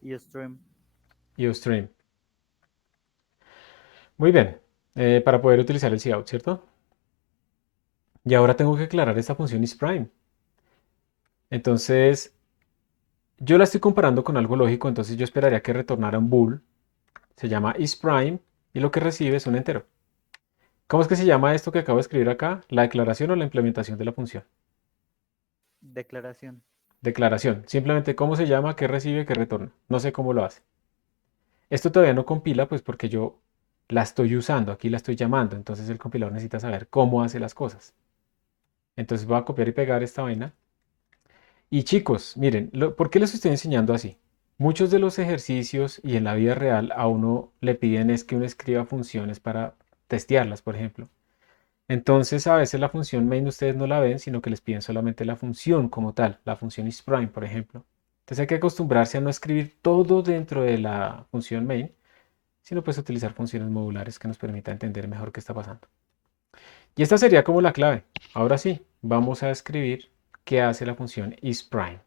Ustream. Ustream. Muy bien. Para poder utilizar el cout, ¿cierto? Y ahora tengo que declarar esta función isPrime. Entonces, yo la estoy comparando con algo lógico, entonces yo esperaría que retornara un bool. Se llama isPrime y lo que recibe es un entero. ¿Cómo es que se llama esto que acabo de escribir acá? ¿La declaración o la implementación de la función? Declaración. Declaración. Simplemente cómo se llama, qué recibe, qué retorna. No sé cómo lo hace. Esto todavía no compila, pues porque yo la estoy usando, aquí la estoy llamando, entonces el compilador necesita saber cómo hace las cosas. Entonces voy a copiar y pegar esta vaina. Y chicos, miren, ¿por qué les estoy enseñando así? Muchos de los ejercicios y en la vida real a uno le piden es que uno escriba funciones para testearlas, por ejemplo. Entonces a veces la función main ustedes no la ven, sino que les piden solamente la función como tal, la función isPrime, por ejemplo. Entonces hay que acostumbrarse a no escribir todo dentro de la función main, sino pues utilizar funciones modulares que nos permitan entender mejor qué está pasando. Y esta sería como la clave. Ahora sí, vamos a escribir qué hace la función isPrime.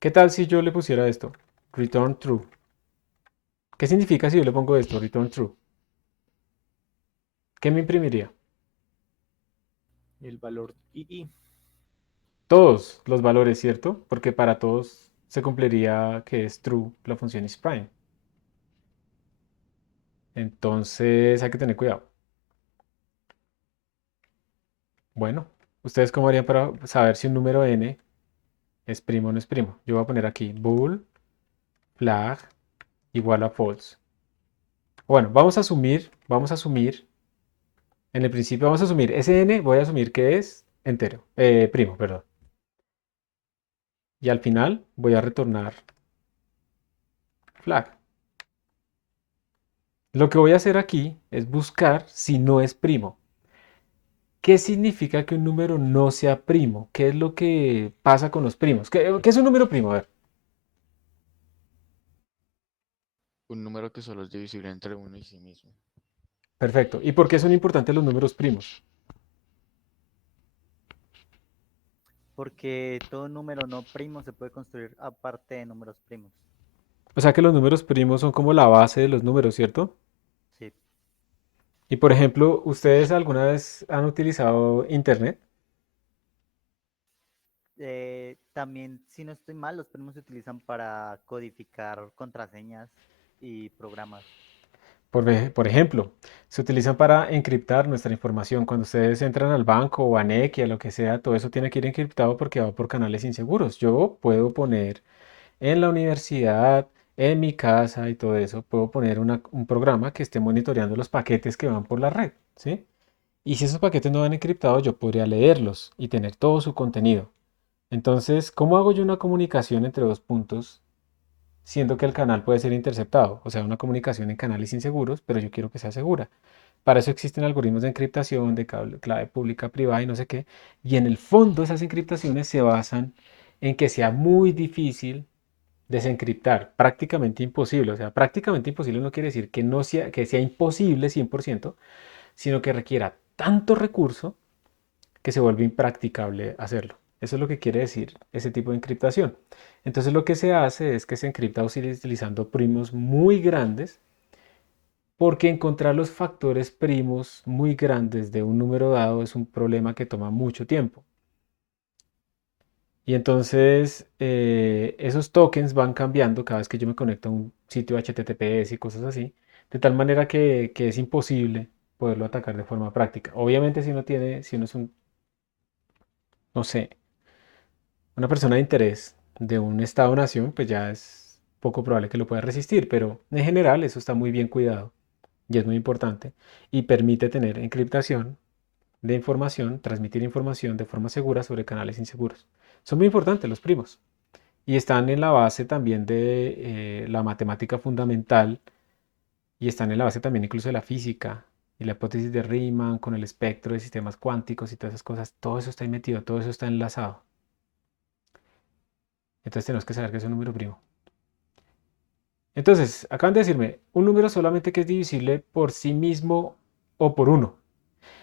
¿Qué tal si yo le pusiera esto? Return true. ¿Qué significa si yo le pongo esto? Return true. ¿Qué me imprimiría? El valor II. Todos los valores, ¿cierto? Porque para todos se cumpliría que es true la función isPrime. Entonces hay que tener cuidado. Bueno, ¿ustedes cómo harían para saber si un número n es primo o no es primo? Yo voy a poner aquí bool flag igual a false. Bueno, vamos a asumir, en el principio vamos a asumir ese n, voy a asumir que es entero, primo, perdón. Y al final voy a retornar flag. Lo que voy a hacer aquí es buscar si no es primo. ¿Qué significa que un número no sea primo? ¿Qué es lo que pasa con los primos? ¿Qué es un número primo? A ver. Un número que solo es divisible entre uno y sí mismo. Perfecto. ¿Y por qué son importantes los números primos? Porque todo número no primo se puede construir aparte de números primos. O sea que los números primos son como la base de los números, ¿cierto? Sí. Y por ejemplo, ¿ustedes alguna vez han utilizado Internet? También, si no estoy mal, los primos se utilizan para codificar contraseñas y programas. Por ejemplo, se utilizan para encriptar nuestra información. Cuando ustedes entran al banco o a NEC y a lo que sea, todo eso tiene que ir encriptado porque va por canales inseguros. Yo puedo poner en la universidad, en mi casa y todo eso, puedo poner un programa que esté monitoreando los paquetes que van por la red, ¿sí? Y si esos paquetes no van encriptados, yo podría leerlos y tener todo su contenido. Entonces, ¿cómo hago yo una comunicación entre dos puntos, siendo que el canal puede ser interceptado? O sea, una comunicación en canales inseguros, pero yo quiero que sea segura. Para eso existen algoritmos de encriptación, de clave pública, privada y no sé qué. Y en el fondo esas encriptaciones se basan en que sea muy difícil desencriptar, prácticamente imposible. O sea, prácticamente imposible no quiere decir que sea imposible 100%, sino que requiera tanto recurso que se vuelve impracticable hacerlo. Eso es lo que quiere decir ese tipo de encriptación. Entonces lo que se hace es que se encripta utilizando primos muy grandes, porque encontrar los factores primos muy grandes de un número dado es un problema que toma mucho tiempo. Y entonces esos tokens van cambiando cada vez que yo me conecto a un sitio HTTPS y cosas así, de tal manera que es imposible poderlo atacar de forma práctica. Obviamente si uno es un, no sé, una persona de interés de un estado-nación, pues ya es poco probable que lo pueda resistir, pero en general eso está muy bien cuidado y es muy importante y permite tener encriptación de información, transmitir información de forma segura sobre canales inseguros. Son muy importantes los primos y están en la base también de la matemática fundamental y están en la base también incluso de la física y la hipótesis de Riemann con el espectro de sistemas cuánticos y todas esas cosas. Todo eso está ahí metido, todo eso está enlazado. Entonces tenemos que saber que es un número primo. Entonces, acaban de decirme, un número solamente que es divisible por sí mismo o por uno.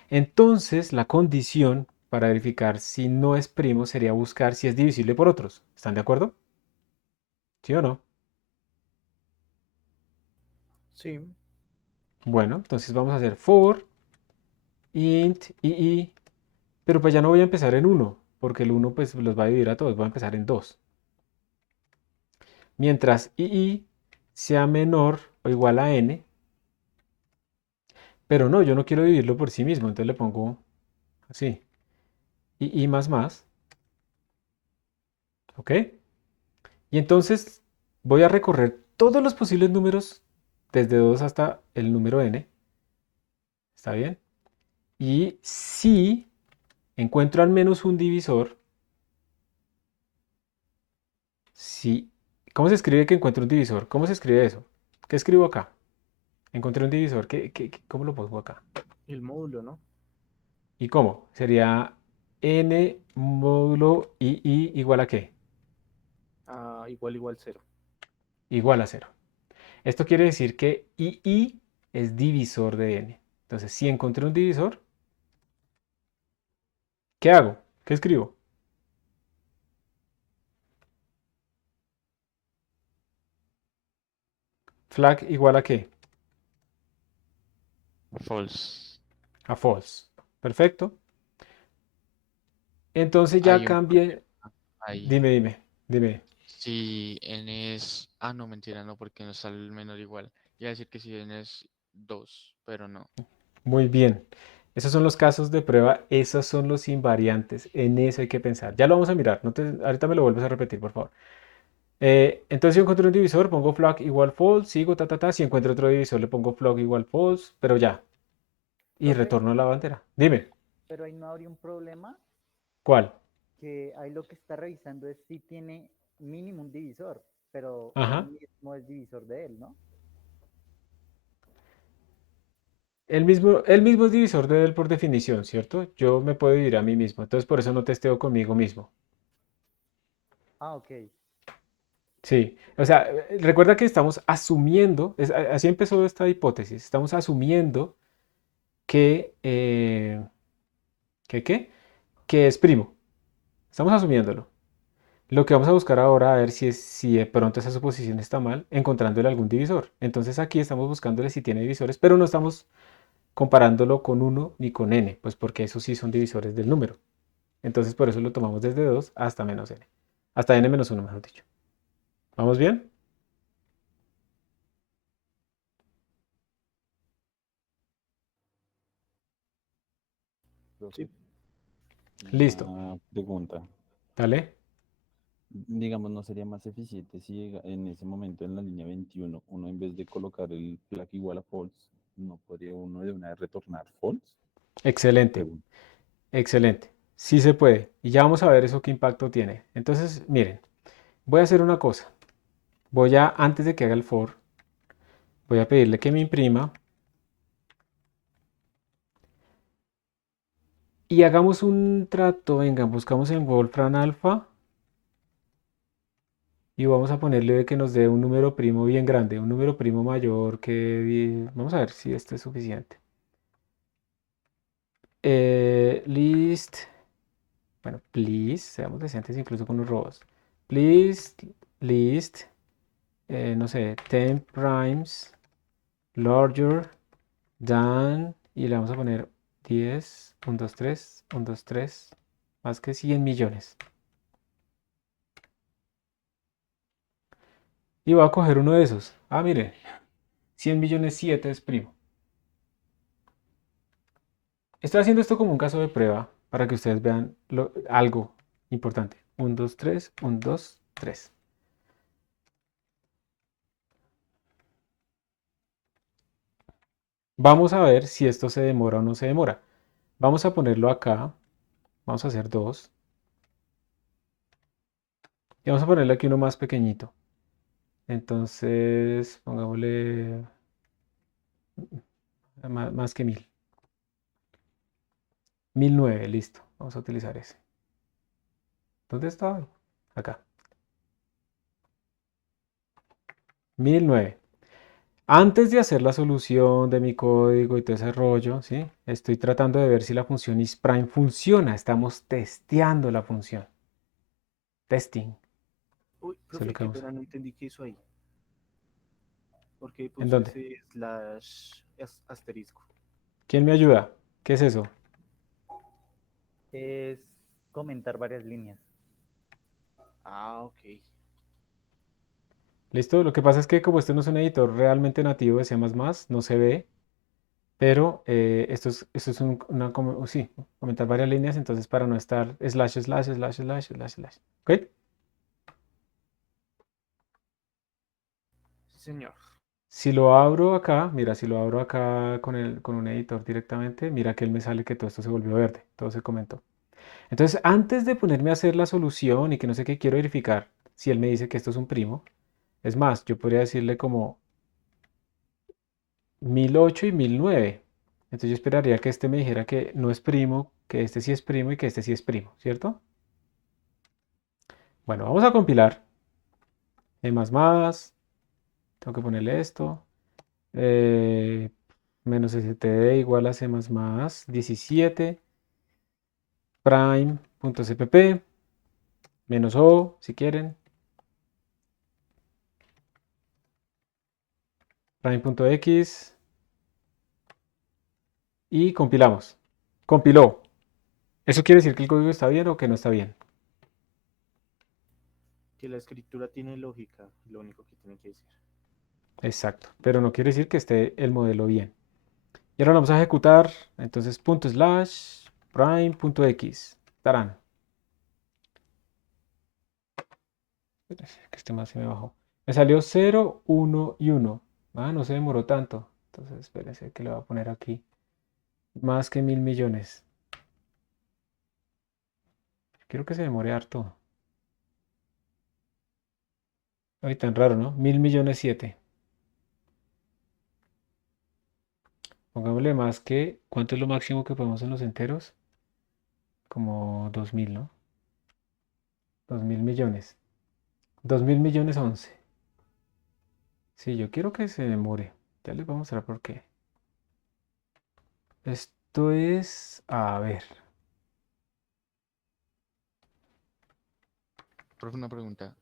Entonces, la condición para verificar si no es primo sería buscar si es divisible por otros. ¿Están de acuerdo? ¿Sí o no? Sí, Bueno, entonces vamos a hacer for int ii, pero pues ya no voy a empezar en uno, porque el uno pues los va a dividir a todos, voy a empezar en 2. Mientras ii sea menor o igual a n, pero no, yo no quiero dividirlo por sí mismo, entonces le pongo así, ii más más, ¿ok? Y entonces voy a recorrer todos los posibles números desde 2 hasta el número n, ¿está bien? Y si encuentro al menos un divisor, si, ¿cómo se escribe que encuentro un divisor? ¿Cómo se escribe eso? ¿Qué escribo acá? Encontré un divisor, ¿cómo lo pongo acá? el módulo, ¿no? ¿Y cómo? Sería n módulo ii igual a qué? Ah, igual cero. Igual a cero. Esto quiere decir que ii es divisor de n. Entonces, si encontré un divisor, ¿qué hago? ¿Qué escribo? Flag igual a qué? False. A false. Perfecto. Entonces ya Hay un cambie. problema ahí. Dime. Si n es... Ah, no, mentira, no, porque no sale el menor igual. Iba a decir que si n es 2, pero no. Muy bien. Esos son los casos de prueba, esos son los invariantes. En eso hay que pensar. Ya lo vamos a mirar. Ahorita me lo vuelves a repetir, por favor. Entonces, si encuentro un divisor, pongo flag igual false, sigo, ta. Si encuentro otro divisor, le pongo flag igual false, pero ya. Y Profe, retorno a la bandera. Dime, pero ahí no habría un problema ¿cuál? que ahí lo que está revisando es si tiene mínimo un divisor, pero él Ajá. mismo es divisor de él, ¿no? Él mismo es divisor de él por definición, ¿cierto? Yo me puedo dividir a mí mismo, entonces por eso no testeo conmigo mismo. Ah, ok. Sí, o sea, recuerda que estamos asumiendo, así empezó esta hipótesis, estamos asumiendo que, ¿qué? Que es primo, estamos asumiéndolo. Lo que vamos a buscar ahora a ver si de pronto esa suposición está mal, encontrándole algún divisor. Entonces aquí estamos buscándole si tiene divisores, pero no estamos comparándolo con uno ni con n, pues porque esos sí son divisores del número. Entonces por eso lo tomamos desde 2 hasta menos n, hasta n menos 1, mejor dicho. ¿Vamos bien? Sí. Profe, Listo, una pregunta. dale. Digamos, ¿no sería más eficiente si en ese momento en la línea 21 uno en vez de colocar el flag igual a false, no podría uno de una vez retornar false? Excelente, Pregunta. excelente. Sí se puede. Y ya vamos a ver eso qué impacto tiene. Entonces, miren, voy a hacer una cosa. Voy a, antes de que haga el for, voy a pedirle que me imprima y hagamos un trato. Venga, buscamos en Wolfram Alpha y vamos a ponerle de que nos dé un número primo bien grande, un número primo mayor que... Vamos a ver si esto es suficiente. List, bueno, please, seamos decentes incluso con los robos. Please, list, no sé, 10 primes larger than, y le vamos a poner 10, 1, 2, 3, 1, 2, 3, más que 100 millones. Y voy a coger uno de esos. Ah, mire, 100 millones 7 es primo. Estoy haciendo esto como un caso de prueba para que ustedes vean algo importante. 1, 2, 3, 1, 2, 3. Vamos a ver si esto se demora o no se demora. Vamos a ponerlo acá. Vamos a hacer 2. Y vamos a ponerle aquí uno más pequeñito. Entonces, pongámosle más que 1000. 1009, listo. Vamos a utilizar ese. ¿Dónde está? Acá. 1009. Antes de hacer la solución de mi código y todo ese rollo, ¿sí? Estoy tratando de ver si la función isPrime funciona. Estamos testeando la función. Testing. Uy, Eso es lo profe, que qué vamos. pena, no entendí qué hizo ahí. Porque ¿En puso dónde? ese slash asterisco. ¿Quién me ayuda? ¿Qué es eso? Es comentar varias líneas. Ah, ok. ¿Listo? Lo que pasa es que como este no es un editor realmente nativo de C++, no se ve, pero esto es sí, comentar varias líneas, entonces para no estar slash, slash, slash, slash, slash, slash. ¿Ok? Sí, señor. Si lo abro acá, mira, si lo abro acá con un editor directamente, mira que él me sale que todo esto se volvió verde, todo se comentó. Entonces, antes de ponerme a hacer la solución y que no sé qué, quiero verificar si él me dice que esto es un primo. Es más, yo podría decirle como 1008 y 1009. Entonces yo esperaría que este me dijera que no es primo, que este sí es primo y que este sí es primo, ¿cierto? Bueno, vamos a compilar. más, tengo que ponerle esto. eh, menos std igual a c++ 17 prime.cpp menos o si quieren prime.x y compilamos. Compiló. ¿Eso quiere decir que el código está bien o que no está bien? Que la escritura tiene lógica, lo único que tiene que decir. Exacto, pero no quiere decir que esté el modelo bien. Y ahora lo vamos a ejecutar. Entonces, punto slash prime.x. Tarán. Espérense, que este más se me bajó. Me salió 0, 1 y 1. Ah, no se demoró tanto. Entonces, espérense que le voy a poner aquí. Más que 1000 millones. Quiero que se demore harto. Ay, tan raro, ¿no? 1.000.000.007. Pongámosle más que, ¿cuánto es lo máximo que podemos en los enteros? Como 2.000, ¿no? 2.000.000.000. 2.000.000.011. Sí, yo quiero que se demore. Ya les voy a mostrar por qué. Esto es, a ver, Profe, una pregunta.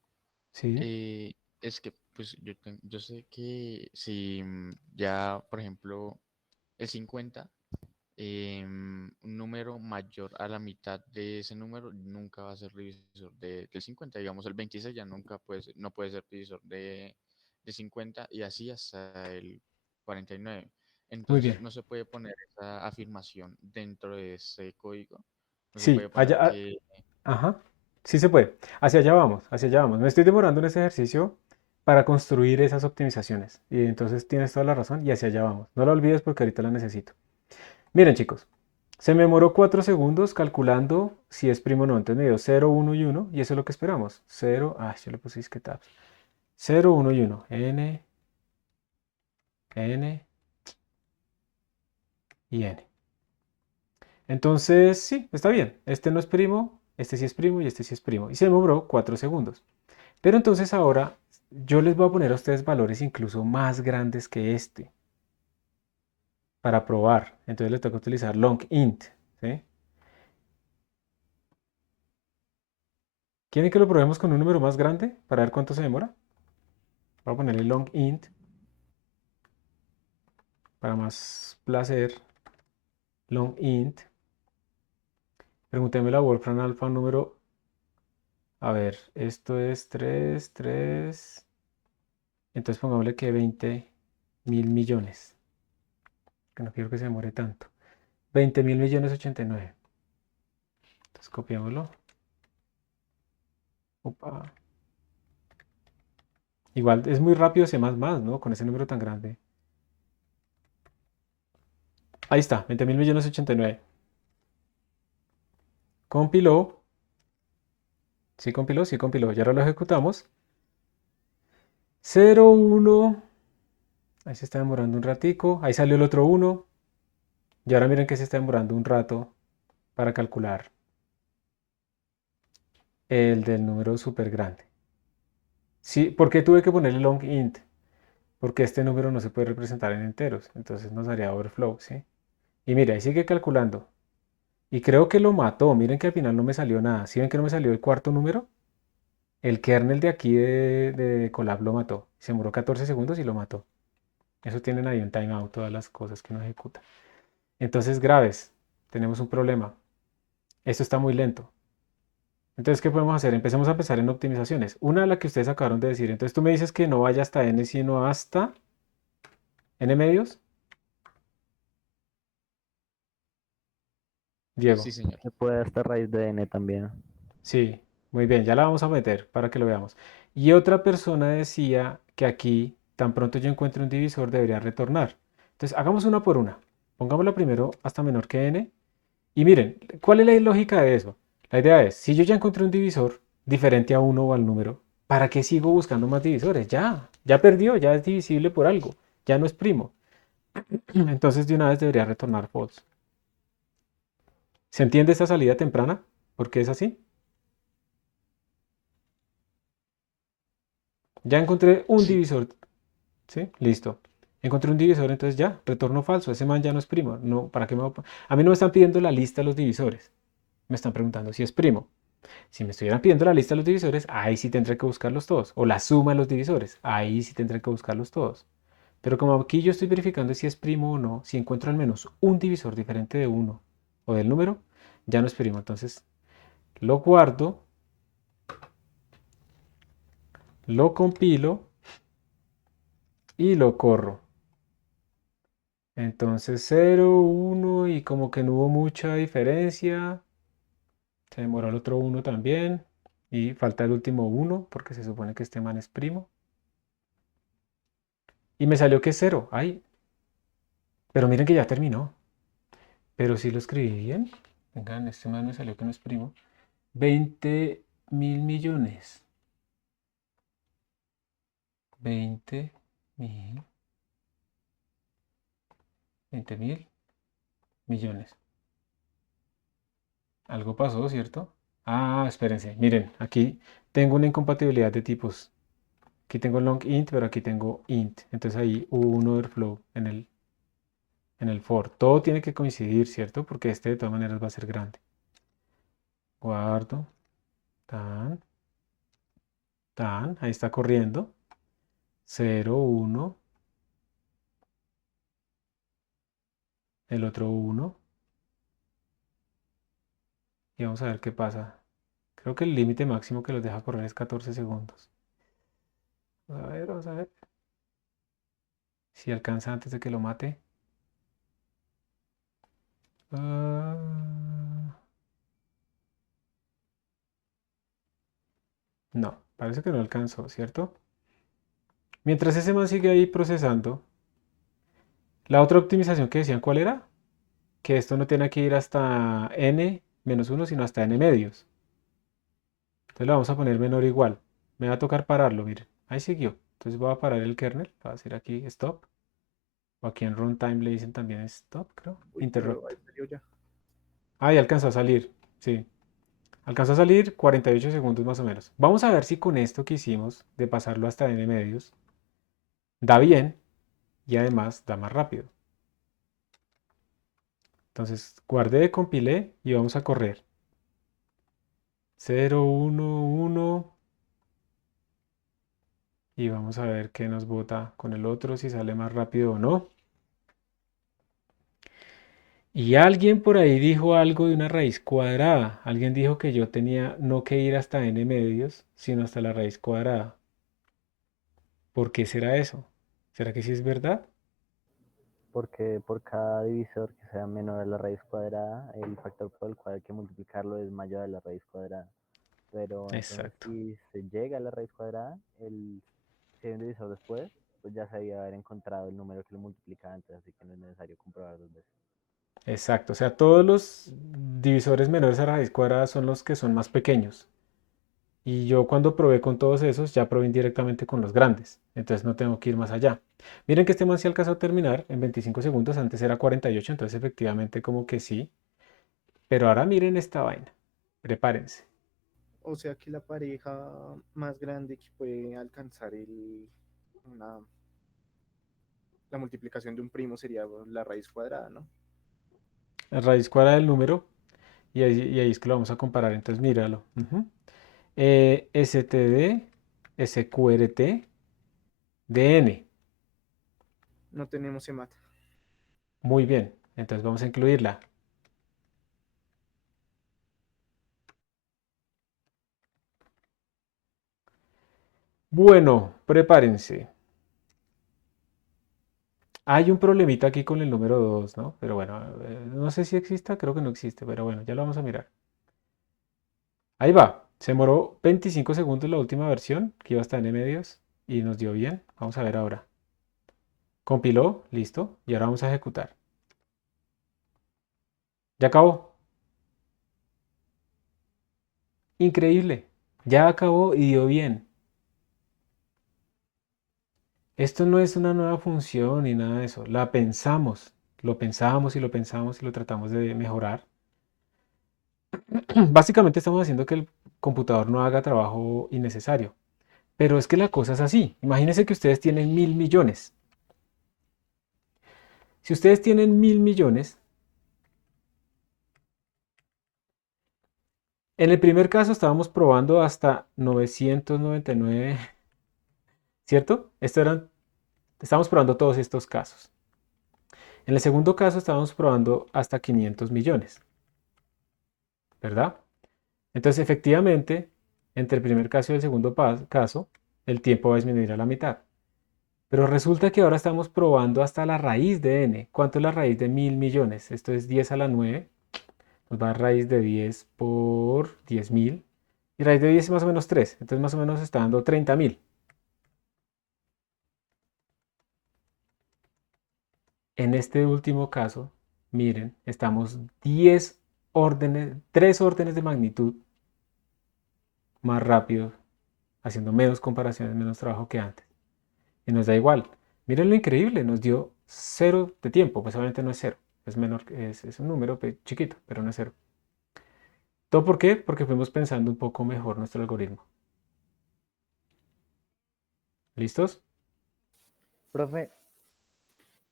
sí, Es que, pues, yo sé que si ya, por ejemplo, el 50, un número mayor a la mitad de ese número nunca va a ser divisor del 50. Digamos, el 26 ya nunca no puede ser divisor de 50 y así hasta el 49. muy Entonces, bien. no se puede poner esa afirmación dentro de ese código. No se Sí, puede poner que... ajá, sí se puede. Hacia allá vamos, hacia allá vamos. Me estoy demorando en ese ejercicio para construir esas optimizaciones. Y entonces tienes toda la razón y hacia allá vamos. No la olvides porque ahorita la necesito. Miren, chicos, se me demoró 4 segundos calculando si es primo o no. Entonces me dio 0, 1 y 1 y eso es lo que esperamos. 0, yo le puse que tabs. 0, 1 y 1. N, N y N. Entonces, sí, está bien. Este no es primo, este sí es primo y este sí es primo. Y se demoró 4 segundos. Pero entonces ahora yo les voy a poner a ustedes valores incluso más grandes que este para probar. Entonces les toca utilizar long int, ¿sí? ¿Quieren que lo probemos con un número más grande para ver cuánto se demora? Voy a ponerle long int para más placer. Long int. Pregúntenme la Wolfram Alpha un número. A ver, esto es 3, 3. Entonces pongámosle que 20.000.000.000. Que no quiero que se demore tanto. 20.000.000.089. Entonces copiémoslo. Opa. Igual es muy rápido C++, ¿no? Con ese número tan grande. Ahí está, 20.000.000.089. Compiló. Sí compiló, sí compiló. Y ahora lo ejecutamos. 0, 1. Ahí se está demorando un ratico. Ahí salió el otro 1. Y ahora miren que se está demorando un rato para calcular el del número súper grande. Sí, ¿por qué tuve que ponerle long int? Porque este número no se puede representar en enteros. Entonces nos haría overflow, ¿sí? Y mira, ahí sigue calculando. Y creo que lo mató. Miren que al final no me salió nada. ¿Sí ven que no me salió el cuarto número? El kernel de aquí de Colab lo mató. Se demoró 14 segundos y lo mató. Eso tienen ahí un timeout, todas las cosas que uno ejecuta. Entonces, graves. Tenemos un problema. Esto está muy lento. Entonces, ¿qué podemos hacer? Empecemos a pensar en optimizaciones. Una, la que ustedes acabaron de decir. Entonces, tú me dices que no vaya hasta n, sino hasta n medios. Sí, Diego. señor. Se puede hasta raíz de n también. Sí, muy bien, ya la vamos a meter para que lo veamos. Y otra persona decía que aquí, tan pronto yo encuentre un divisor, debería retornar. Entonces, hagamos una por una. Pongámosla primero hasta menor que n. Y miren, ¿cuál es la lógica de eso? La idea es, si yo ya encontré un divisor diferente a uno o al número, ¿para qué sigo buscando más divisores? Ya perdió, ya es divisible por algo, ya no es primo. Entonces, de una vez debería retornar false. ¿Se entiende esta salida temprana? ¿Por qué es así? Ya encontré un Sí, divisor. ¿Sí? Listo. Encontré un divisor, entonces ya, retorno falso. Ese man ya no es primo. No, ¿para qué me voy a mí no me están pidiendo la lista de los divisores. Me están preguntando si es primo. Si me estuvieran pidiendo la lista de los divisores, ahí sí tendré que buscarlos todos. O la suma de los divisores, ahí sí tendré que buscarlos todos. Pero como aquí yo estoy verificando si es primo o no, si encuentro al menos un divisor diferente de uno o del número, ya no es primo. Entonces lo guardo, lo compilo y lo corro. Entonces 0, 1 y como que no hubo mucha diferencia. Se demoró el otro 1 también. Y falta el último 1 porque se supone que este man es primo. Y me salió que es 0. Ay, pero miren que ya terminó. Pero si lo escribí bien. Vengan, este man me salió que no es primo. 20.000 millones. 20.000 millones. Algo pasó, ¿cierto? Ah, espérense. Miren, aquí tengo una incompatibilidad de tipos. Aquí tengo long int, pero aquí tengo int. Entonces ahí hubo un overflow en el for. Todo tiene que coincidir, ¿cierto? Porque este de todas maneras va a ser grande. Guardo. Tan. Tan. Ahí está corriendo. 0, 1. El otro 1. Y vamos a ver qué pasa. Creo que el límite máximo que los deja correr es 14 segundos. Vamos a ver, vamos a ver. Si alcanza antes de que lo mate. No, parece que no alcanzó, ¿cierto? Mientras ese man sigue ahí procesando, la otra optimización que decían, ¿cuál era? Que esto no tiene que ir hasta n-1, sino hasta n medios. Entonces le vamos a poner menor o igual. Me va a tocar pararlo, miren. Ahí siguió. Entonces voy a parar el kernel. Voy a decir aquí stop. O aquí en runtime le dicen también stop, creo. Uy, Interrupt. pero ahí salió ya. Ah, ya alcanzó a salir. Sí. Alcanzó a salir 48 segundos más o menos. Vamos a ver si con esto que hicimos de pasarlo hasta n medios da bien y además da más rápido. Entonces guardé, compilé y vamos a correr. 0, 1, 1. Y vamos a ver qué nos bota con el otro, si sale más rápido o no. Y alguien por ahí dijo algo de una raíz cuadrada. Alguien dijo que yo tenía no que ir hasta n medios, sino hasta la raíz cuadrada. ¿Por qué será eso? ¿Será que sí es verdad? Porque por cada divisor que sea menor a la raíz cuadrada, el factor por el cual hay que multiplicarlo es mayor a la raíz cuadrada. Pero entonces Exacto. si se llega a la raíz cuadrada, si hay un divisor después, pues ya se había haber encontrado el número que lo multiplica antes, así que no es necesario comprobar dos veces. Exacto. O sea, todos los divisores menores a la raíz cuadrada son los que son más pequeños. Y yo cuando probé con todos esos, ya probé indirectamente con los grandes. Entonces no tengo que ir más allá. Miren que este man sí alcanzó a terminar en 25 segundos. Antes era 48, entonces efectivamente como que sí. Pero ahora miren esta vaina. Prepárense. O sea que la pareja más grande que puede alcanzar una, la multiplicación de un primo sería la raíz cuadrada, ¿no? La raíz cuadrada del número. Y ahí es que lo vamos a comparar. Entonces míralo. STD, SQRT, DN. No tenemos EMAT. Muy bien. Entonces vamos a incluirla. Bueno, prepárense. Hay un problemita aquí con el número 2, ¿no? Pero bueno, no sé si exista, creo que no existe, pero bueno, ya lo vamos a mirar. Ahí va. Se demoró 25 segundos la última versión, que iba hasta n medios, y nos dio bien. Vamos a ver ahora. Compiló, listo, y ahora vamos a ejecutar. Ya acabó. Increíble. Ya acabó y dio bien. Esto no es una nueva función ni nada de eso. La pensamos. Lo pensamos y lo pensamos y lo tratamos de mejorar. Básicamente estamos haciendo que el computador no haga trabajo innecesario. Pero es que la cosa es así. Imagínense que ustedes tienen 1.000 millones. Si ustedes tienen 1.000 millones, en el primer caso estábamos probando hasta 999, ¿cierto? Estábamos probando todos estos casos. En el segundo caso estábamos probando hasta 500 millones, ¿verdad? Entonces, efectivamente, entre el primer caso y el segundo caso, el tiempo va a disminuir a la mitad. Pero resulta que ahora estamos probando hasta la raíz de n. ¿Cuánto es la raíz de 1.000 millones? Esto es 10 a la 9. Nos va a dar raíz de 10 por 10.000. Y raíz de 10 es más o menos 3. Entonces más o menos está dando 30.000. En este último caso, miren, estamos 10 órdenes, 3 órdenes de magnitud más rápido, haciendo menos comparaciones, menos trabajo que antes. Y nos da igual. Miren lo increíble, nos dio 0 de tiempo, pues obviamente no es 0, es menor, es un número chiquito, pero no es 0. ¿Todo por qué? Porque fuimos pensando un poco mejor nuestro algoritmo. ¿Listos? Profe,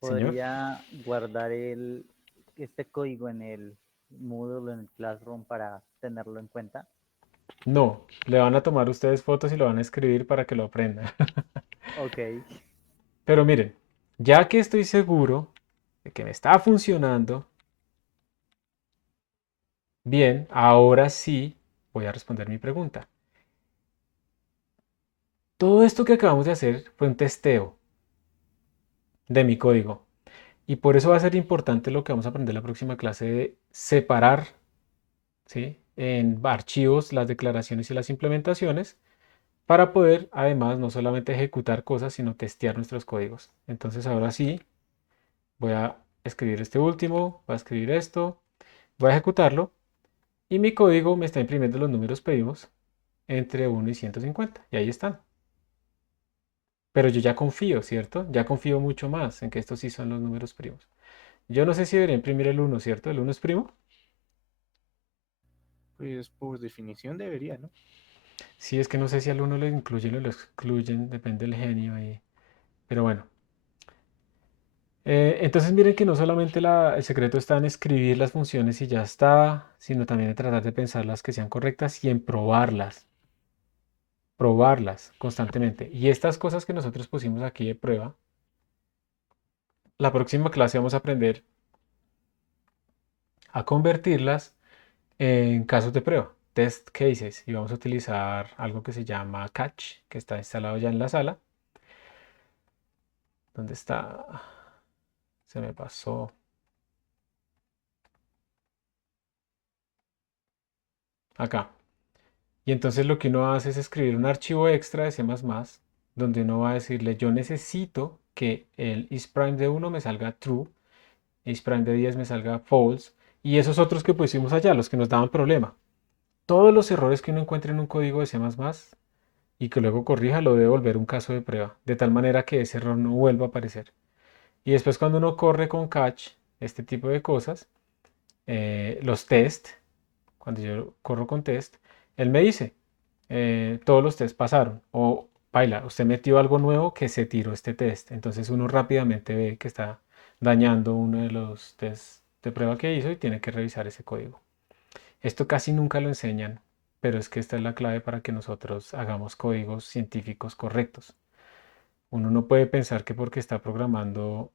Señor. ¿podría guardar este código en el Moodle o en el Classroom para tenerlo en cuenta? No, le van a tomar ustedes fotos y lo van a escribir para que lo aprendan. Ok. Pero miren, ya que estoy seguro de que me está funcionando bien, ahora sí voy a responder mi pregunta. Todo esto que acabamos de hacer fue un testeo de mi código. Y por eso va a ser importante lo que vamos a aprender en la próxima clase de separar, ¿sí?, en archivos las declaraciones y las implementaciones para poder además no solamente ejecutar cosas, sino testear nuestros códigos. Entonces ahora sí, voy a escribir este último, voy a escribir esto, voy a ejecutarlo y mi código me está imprimiendo los números primos entre 1 y 150. Y ahí están. Pero yo ya confío, ¿cierto? Ya confío mucho más en que estos sí son los números primos. Yo no sé si debería imprimir el 1, ¿cierto? ¿El 1 es primo? Pues por definición debería, ¿no? Sí, es que no sé si al 1 lo incluyen o lo excluyen, depende del genio ahí. Pero bueno. Entonces miren que no solamente el secreto está en escribir las funciones y ya está, sino también en tratar de pensar las que sean correctas y en probarlas constantemente. Y estas cosas que nosotros pusimos aquí de prueba, la próxima clase vamos a aprender a convertirlas en casos de prueba, test cases, y vamos a utilizar algo que se llama Catch, que está instalado ya en la sala. ¿Dónde está? Se me pasó. Acá. Y entonces lo que uno hace es escribir un archivo extra de C++, donde uno va a decirle, yo necesito que el isPrime de 1 me salga true, isPrime de 10 me salga false, y esos otros que pusimos allá, los que nos daban problema. Todos los errores que uno encuentre en un código de C++ y que luego corrija, lo debe volver un caso de prueba, de tal manera que ese error no vuelva a aparecer. Y después cuando uno corre con catch, este tipo de cosas, los test, cuando yo corro con test, él me dice, todos los tests pasaron, o baila, usted metió algo nuevo que se tiró este test. Entonces uno rápidamente ve que está dañando uno de los tests de prueba que hizo y tiene que revisar ese código. Esto casi nunca lo enseñan, pero es que esta es la clave para que nosotros hagamos códigos científicos correctos. Uno no puede pensar que porque está programando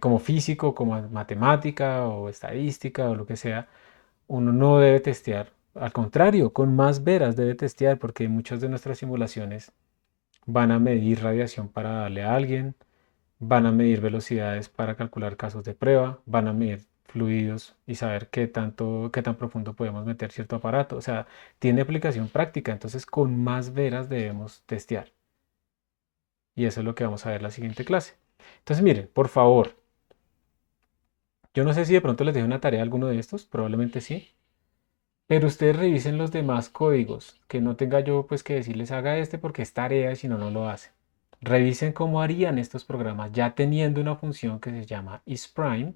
como físico, como matemática o estadística o lo que sea, uno no debe testear. Al contrario, con más veras debe testear porque muchas de nuestras simulaciones van a medir radiación para darle a alguien, van a medir velocidades para calcular casos de prueba, van a medir fluidos y saber qué tan profundo podemos meter cierto aparato. O sea, tiene aplicación práctica, entonces con más veras debemos testear. Y eso es lo que vamos a ver en la siguiente clase. Entonces, miren, por favor, yo no sé si de pronto les dejo una tarea a alguno de estos, probablemente sí, pero ustedes revisen los demás códigos, que no tenga yo pues que decirles haga este porque es tarea y si no, no lo hacen. Revisen cómo harían estos programas ya teniendo una función que se llama isPrime.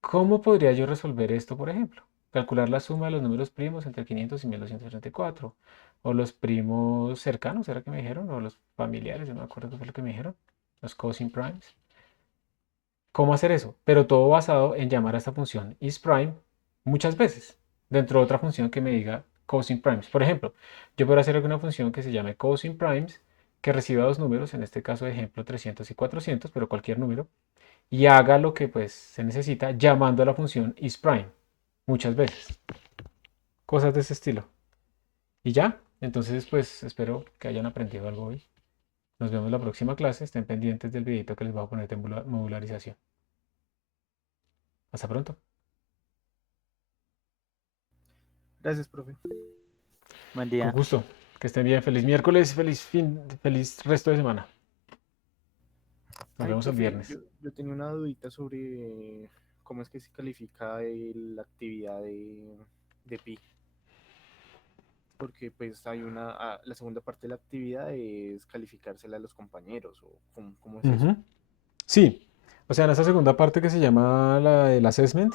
¿Cómo podría yo resolver esto, por ejemplo? Calcular la suma de los números primos entre 500 y 1234. O los primos cercanos, ¿era que me dijeron? O los familiares, yo no me acuerdo qué fue lo que me dijeron. Los cosine primes. ¿Cómo hacer eso? Pero todo basado en llamar a esta función isPrime muchas veces, dentro de otra función que me diga cosine primes. Por ejemplo, yo puedo hacer alguna función que se llame cosine primes, que reciba dos números, en este caso de ejemplo 300 y 400, pero cualquier número, y haga lo que pues se necesita llamando a la función isPrime muchas veces. Cosas de ese estilo. Y ya, entonces pues espero que hayan aprendido algo hoy. Nos vemos en la próxima clase. Estén pendientes del videito que les voy a poner de modularización. Hasta pronto. Gracias, profe. Buen Con día. gusto. Que estén bien. Feliz miércoles, feliz resto de semana. Nos Ay, vemos el profe, viernes. yo tenía una dudita sobre cómo es que se califica la actividad de pi. porque pues hay la segunda parte de la actividad es calificársela a los compañeros, o cómo es eso. Ujú. Sí, o sea, en esa segunda parte que se llama el assessment,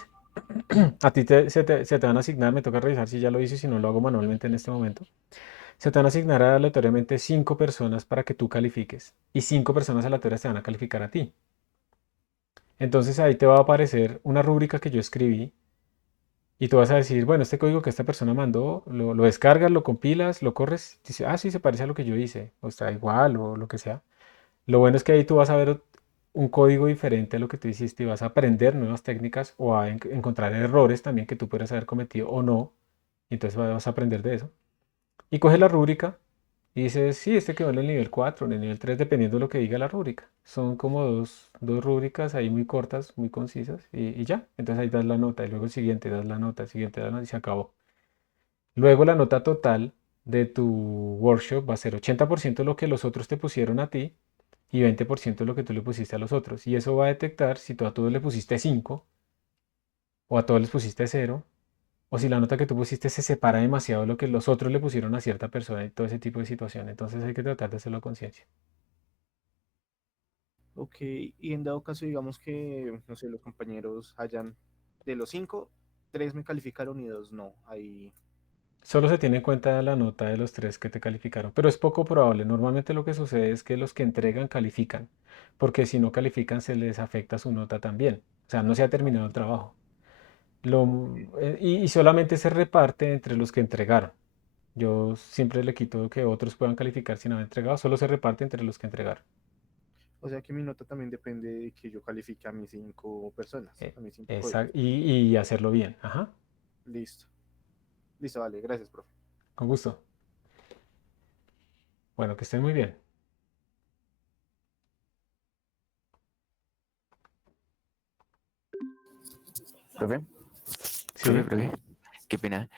a ti se te van a asignar, me toca revisar si ya lo hice, si no lo hago manualmente en este momento. Se te van a asignar aleatoriamente 5 personas para que tú califiques y 5 personas aleatorias te van a calificar a ti. Entonces ahí te va a aparecer una rúbrica que yo escribí y tú vas a decir, bueno, este código que esta persona mandó, lo descargas, lo compilas, lo corres, dice, ah, sí, se parece a lo que yo hice, o está igual, o lo que sea. Lo bueno es que ahí tú vas a ver un código diferente a lo que tú hiciste y vas a aprender nuevas técnicas o a encontrar errores también que tú puedes haber cometido o no. Y entonces vas a aprender de eso. Y coges la rúbrica y dices, sí, este quedó en el nivel 4, en el nivel 3, dependiendo de lo que diga la rúbrica. Son como dos rúbricas ahí muy cortas, muy concisas y ya. Entonces ahí das la nota y luego el siguiente das la nota, el siguiente das la nota y se acabó. Luego la nota total de tu workshop va a ser 80% lo que los otros te pusieron a ti y 20% lo que tú le pusiste a los otros. Y eso va a detectar si tú a todos le pusiste 5 o a todos les pusiste 0 o si la nota que tú pusiste se separa demasiado de lo que los otros le pusieron a cierta persona y todo ese tipo de situación. Entonces hay que tratar de hacerlo a conciencia. Ok, y en dado caso, digamos que, no sé, los compañeros hayan, de los 5, 3 me calificaron y 2 no. Ahí, Solo se tiene en cuenta la nota de los 3 que te calificaron, pero es poco probable. Normalmente lo que sucede es que los que entregan califican, porque si no califican se les afecta su nota también. O sea, no se ha terminado el trabajo. Y solamente se reparte entre los que entregaron. Yo siempre le quito que otros puedan calificar sin haber entregado, solo se reparte entre los que entregaron. o sea que mi nota también depende de que yo califique a mis 5 personas, a mis 5 códigos. Y hacerlo bien. Ajá, Listo. Listo, vale, gracias, profe. con gusto. Bueno, que estén muy bien. Profe, Sí. profe, qué pena.